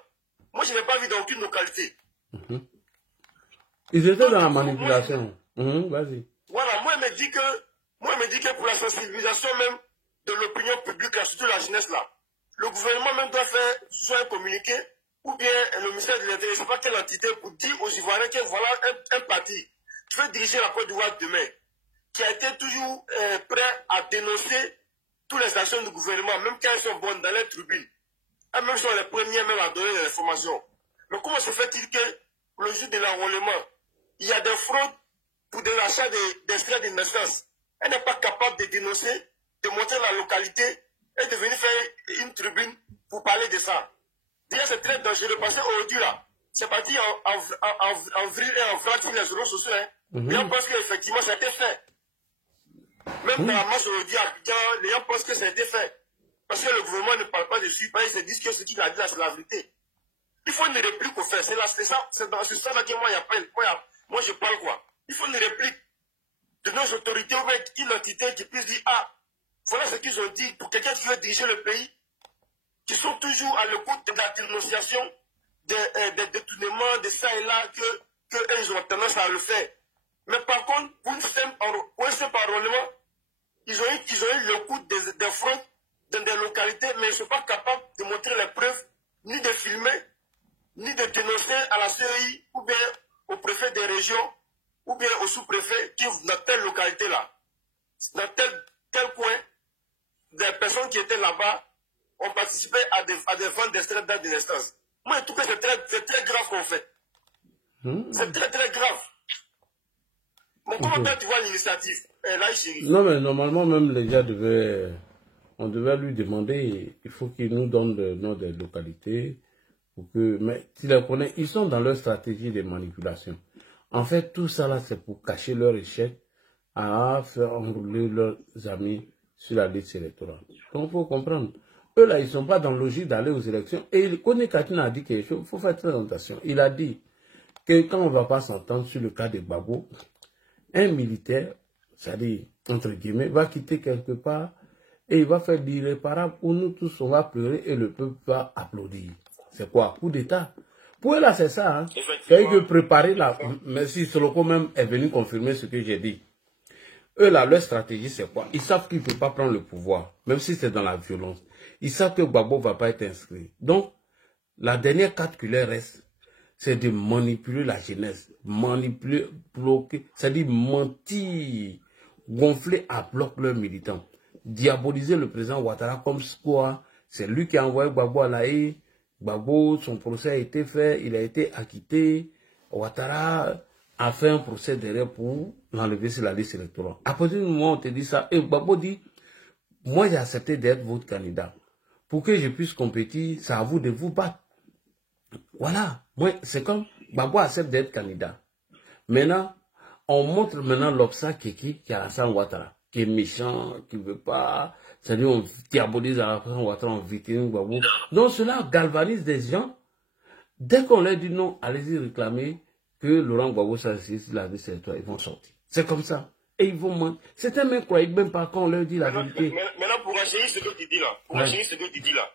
Moi, je n'ai pas vu dans aucune localité. Ils étaient dans la manipulation. Vas-y. Voilà, moi, il me dit que pour la sensibilisation même de l'opinion publique, là, surtout la jeunesse là, le gouvernement même doit faire soit un communiqué, ou bien le ministère de l'Intérieur, je ne sais pas quelle entité, pour dire aux Ivoiriens que voilà un parti qui veut diriger la Côte d'Ivoire demain, qui a été toujours prêt à dénoncer toutes les actions du gouvernement, même quand elles sont bonnes dans les tribunes. Et même sont les premiers même à donner des informations. Mais comment se fait-il que le jour de l'enrôlement, il y a des fraudes pour de l'achat d'extraits de naissance? Elle n'est pas capable de dénoncer, de montrer la localité et de venir faire une tribune pour parler de ça. Déjà, c'est très dangereux parce qu'aujourd'hui, là, c'est parti en vrille et en vrac sur les réseaux sociaux. Hein. Les gens pensent qu'effectivement, ça a été fait. Même dans la marche aujourd'hui à Abidjan, les gens pensent que ça a été fait. Parce que le gouvernement ne parle pas dessus, ils se disent que ce qu'il a dit là, c'est la vérité. Il faut une réplique au fait. C'est ça là que moi j'appelle. Moi je parle quoi. Il faut une réplique de nos autorités ou une entité qui puisse dire, ah, voilà ce qu'ils ont dit pour quelqu'un qui veut diriger le pays, qui sont toujours à l'écoute de la dénonciation, des détournements, de ça et là, qu'ils ont tendance à le faire. Mais par contre, pour un simple enrôlement, ils ont eu l'écoute des fronts dans des localités, mais ils ne sont pas capables de montrer les preuves, ni de filmer, ni de dénoncer à la CEI, ou bien au préfet des régions, ou bien au sous-préfet qui dans telle localité-là, dans tel coin, des personnes qui étaient là-bas ont participé à des ventes d'extraits de naissance. Moi, je trouve que c'est très grave qu'on fait. C'est très, très grave. Bon, comment tu vois l'initiative là, chérie? Non, mais normalement, même les gens on devait lui demander, il faut qu'il nous donne le nom des localités. Mais tu les connais, ils sont dans leur stratégie de manipulation. En fait, tout ça là, c'est pour cacher leur échec à faire enrouler leurs amis sur la liste électorale. Donc, il faut comprendre. Eux là, ils ne sont pas dans la logique d'aller aux élections. Et Koné Katina a dit quelque chose, il faut faire très attention. Il a dit que quand on ne va pas s'entendre sur le cas de Gbagbo, un militaire, c'est-à-dire, entre guillemets, va quitter quelque part et il va faire l'irréparable où nous tous on va pleurer et le peuple va applaudir. C'est quoi? Coup d'État. Pour eux là, c'est ça. Hein? C'est que préparer là. Mais si Soloko même est venu confirmer ce que j'ai dit. Eux là, leur stratégie c'est quoi? Ils savent qu'ils ne peuvent pas prendre le pouvoir, même si c'est dans la violence. Ils savent que Gbagbo ne va pas être inscrit. Donc, la dernière carte qui leur reste, c'est de manipuler la jeunesse, manipuler, bloquer, c'est-à-dire mentir, gonfler à bloc leurs militants, diaboliser le président Ouattara comme quoi c'est lui qui a envoyé Gbagbo à la haie. Gbagbo, son procès a été fait, il a été acquitté. Ouattara a fait un procès derrière pour l'enlever sur la liste électorale. À partir du moment où on te dit ça, et Gbagbo dit, moi j'ai accepté d'être votre candidat. Pour que je puisse compétir, c'est à vous de vous battre. Voilà, c'est comme Gbagbo accepte d'être candidat. Maintenant, on montre maintenant l'obstacle qui a Alassane Ouattara, qui est méchant, qui ne veut pas, c'est-à-dire on diabolise Alassane Ouattara, on victime Gbagbo. Donc cela galvanise des gens. Dès qu'on leur dit non, allez-y réclamer que Laurent Gbagbo s'assise sur la liste électorale, ils vont sortir. C'est comme ça. Et ils vont mentir. Certains même croient même pas quand on leur dit la vérité. Maintenant, pour enchaîner ce que tu dis là,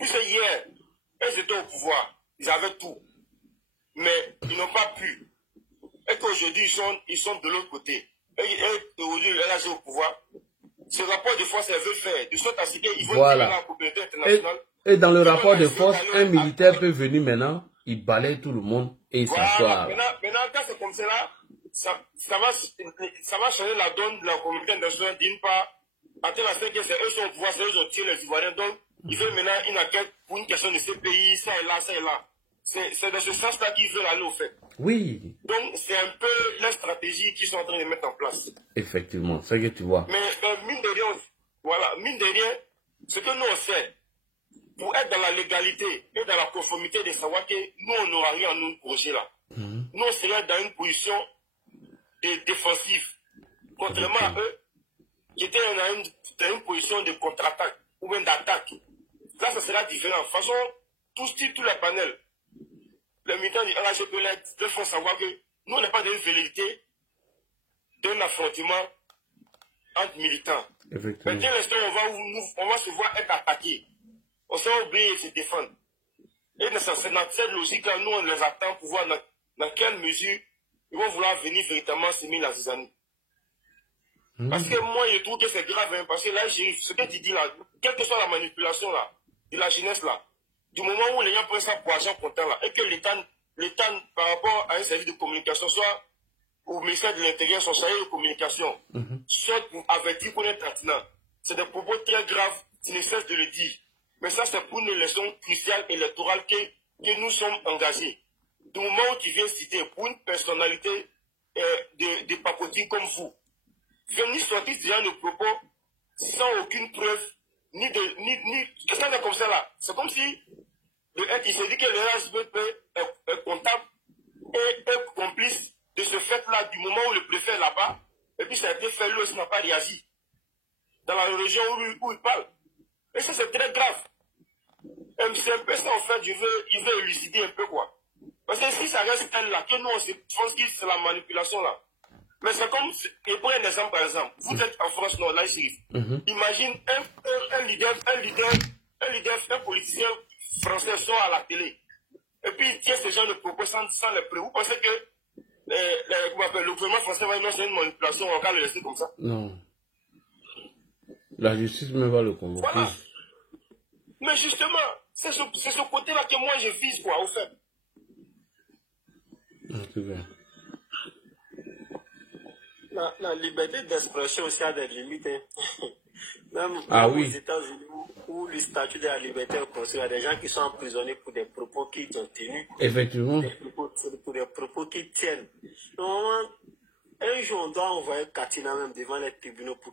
tu sais, hier, elles étaient au pouvoir, ils avaient tout, mais ils n'ont pas pu. Et qu'aujourd'hui, ils sont de l'autre côté. Et aujourd'hui, elles sont au pouvoir. Ce rapport de force, elles veulent faire, de sorte à ce qu'ils vont tirer la communauté internationale. Et dans le rapport de force, un militaire peut venir maintenant, il balaye tout le monde et il s'assoit. Maintenant, quand c'est comme ça là, ça va changer la donne de la communauté internationale d'une part. Après la que c'est eux qui sont au pouvoir, c'est eux qui ont tiré les Ivoiriens. Donc, ils veulent maintenant une enquête pour une question de ce pays, ça et là, ça et là. C'est dans ce sens-là qu'ils veulent aller au fait. Oui. Donc, c'est un peu la stratégie qu'ils sont en train de mettre en place. Effectivement, c'est ce que tu vois. Mais mine de rien, voilà, mine de rien, ce que nous on sait, pour être dans la légalité et dans la conformité de savoir que nous, on n'aura rien à nous projet là. Nous, on serait dans une position défensive. Contrairement à eux, qui étaient dans une position de contre-attaque ou même d'attaque. Là, ça sera différent. De toute façon, tous les panels, les militants du RHPL font savoir que nous, on n'est pas dans une velléité d'un affrontement entre militants. Mais dès l'instant où on va se voir être attaqués, on s'est oublié de se défendre. Et c'est dans cette logique-là, nous, on les attend pour voir dans quelle mesure ils vont vouloir venir véritablement s'aimer la zizanie. Parce que moi, je trouve que c'est grave, hein, parce que là, ce que tu dis là, quelle que soit la manipulation là, de la jeunesse là, du moment où les gens prennent ça pour argent comptant là, et que l'État, par rapport à un service de communication, soit au ministère de l'Intérieur, son service de communication, soit pour avertir qu'on est pertinent, c'est des propos très graves, tu ne cesses de le dire. Mais ça, c'est pour une élection cruciale électorale que nous sommes engagés. Du moment où tu viens citer pour une personnalité de pacotille comme vous, venir sortir ce genre de propos sans aucune preuve, qu'est-ce qu'on est comme ça là? C'est comme si il se dit que le RHPP est comptable et est complice de ce fait-là du moment où le préfet est là-bas, et puis ça a été fait, lui aussi n'a pas réagi dans la région où il parle. Et ça, c'est très grave. C'est un peu ça, en fait, il veut élucider un peu, quoi. Parce que si ça reste tel là, que nous, on se pense que c'est la manipulation, là. Mais c'est comme, et pour un exemple, par exemple, vous êtes en France, non, là, ici. Imagine un politicien français sort à la télé. Et puis, il tient ce genre de propos sans les preuves. Vous pensez que le gouvernement français va dire c'est une manipulation, on va le laisser comme ça? Non. La justice me va le convoquer. Voilà. Mais justement, c'est ce côté-là que moi je vise, quoi, au fait. La liberté d'expression aussi a des limites. Hein. Même aux États-Unis, où le statut de la liberté est construit, il y a des gens qui sont emprisonnés pour des propos qu'ils ont tenus. Effectivement. Pour des propos qu'ils tiennent. Normalement, un jour, on doit envoyer Katina même devant les tribunaux pour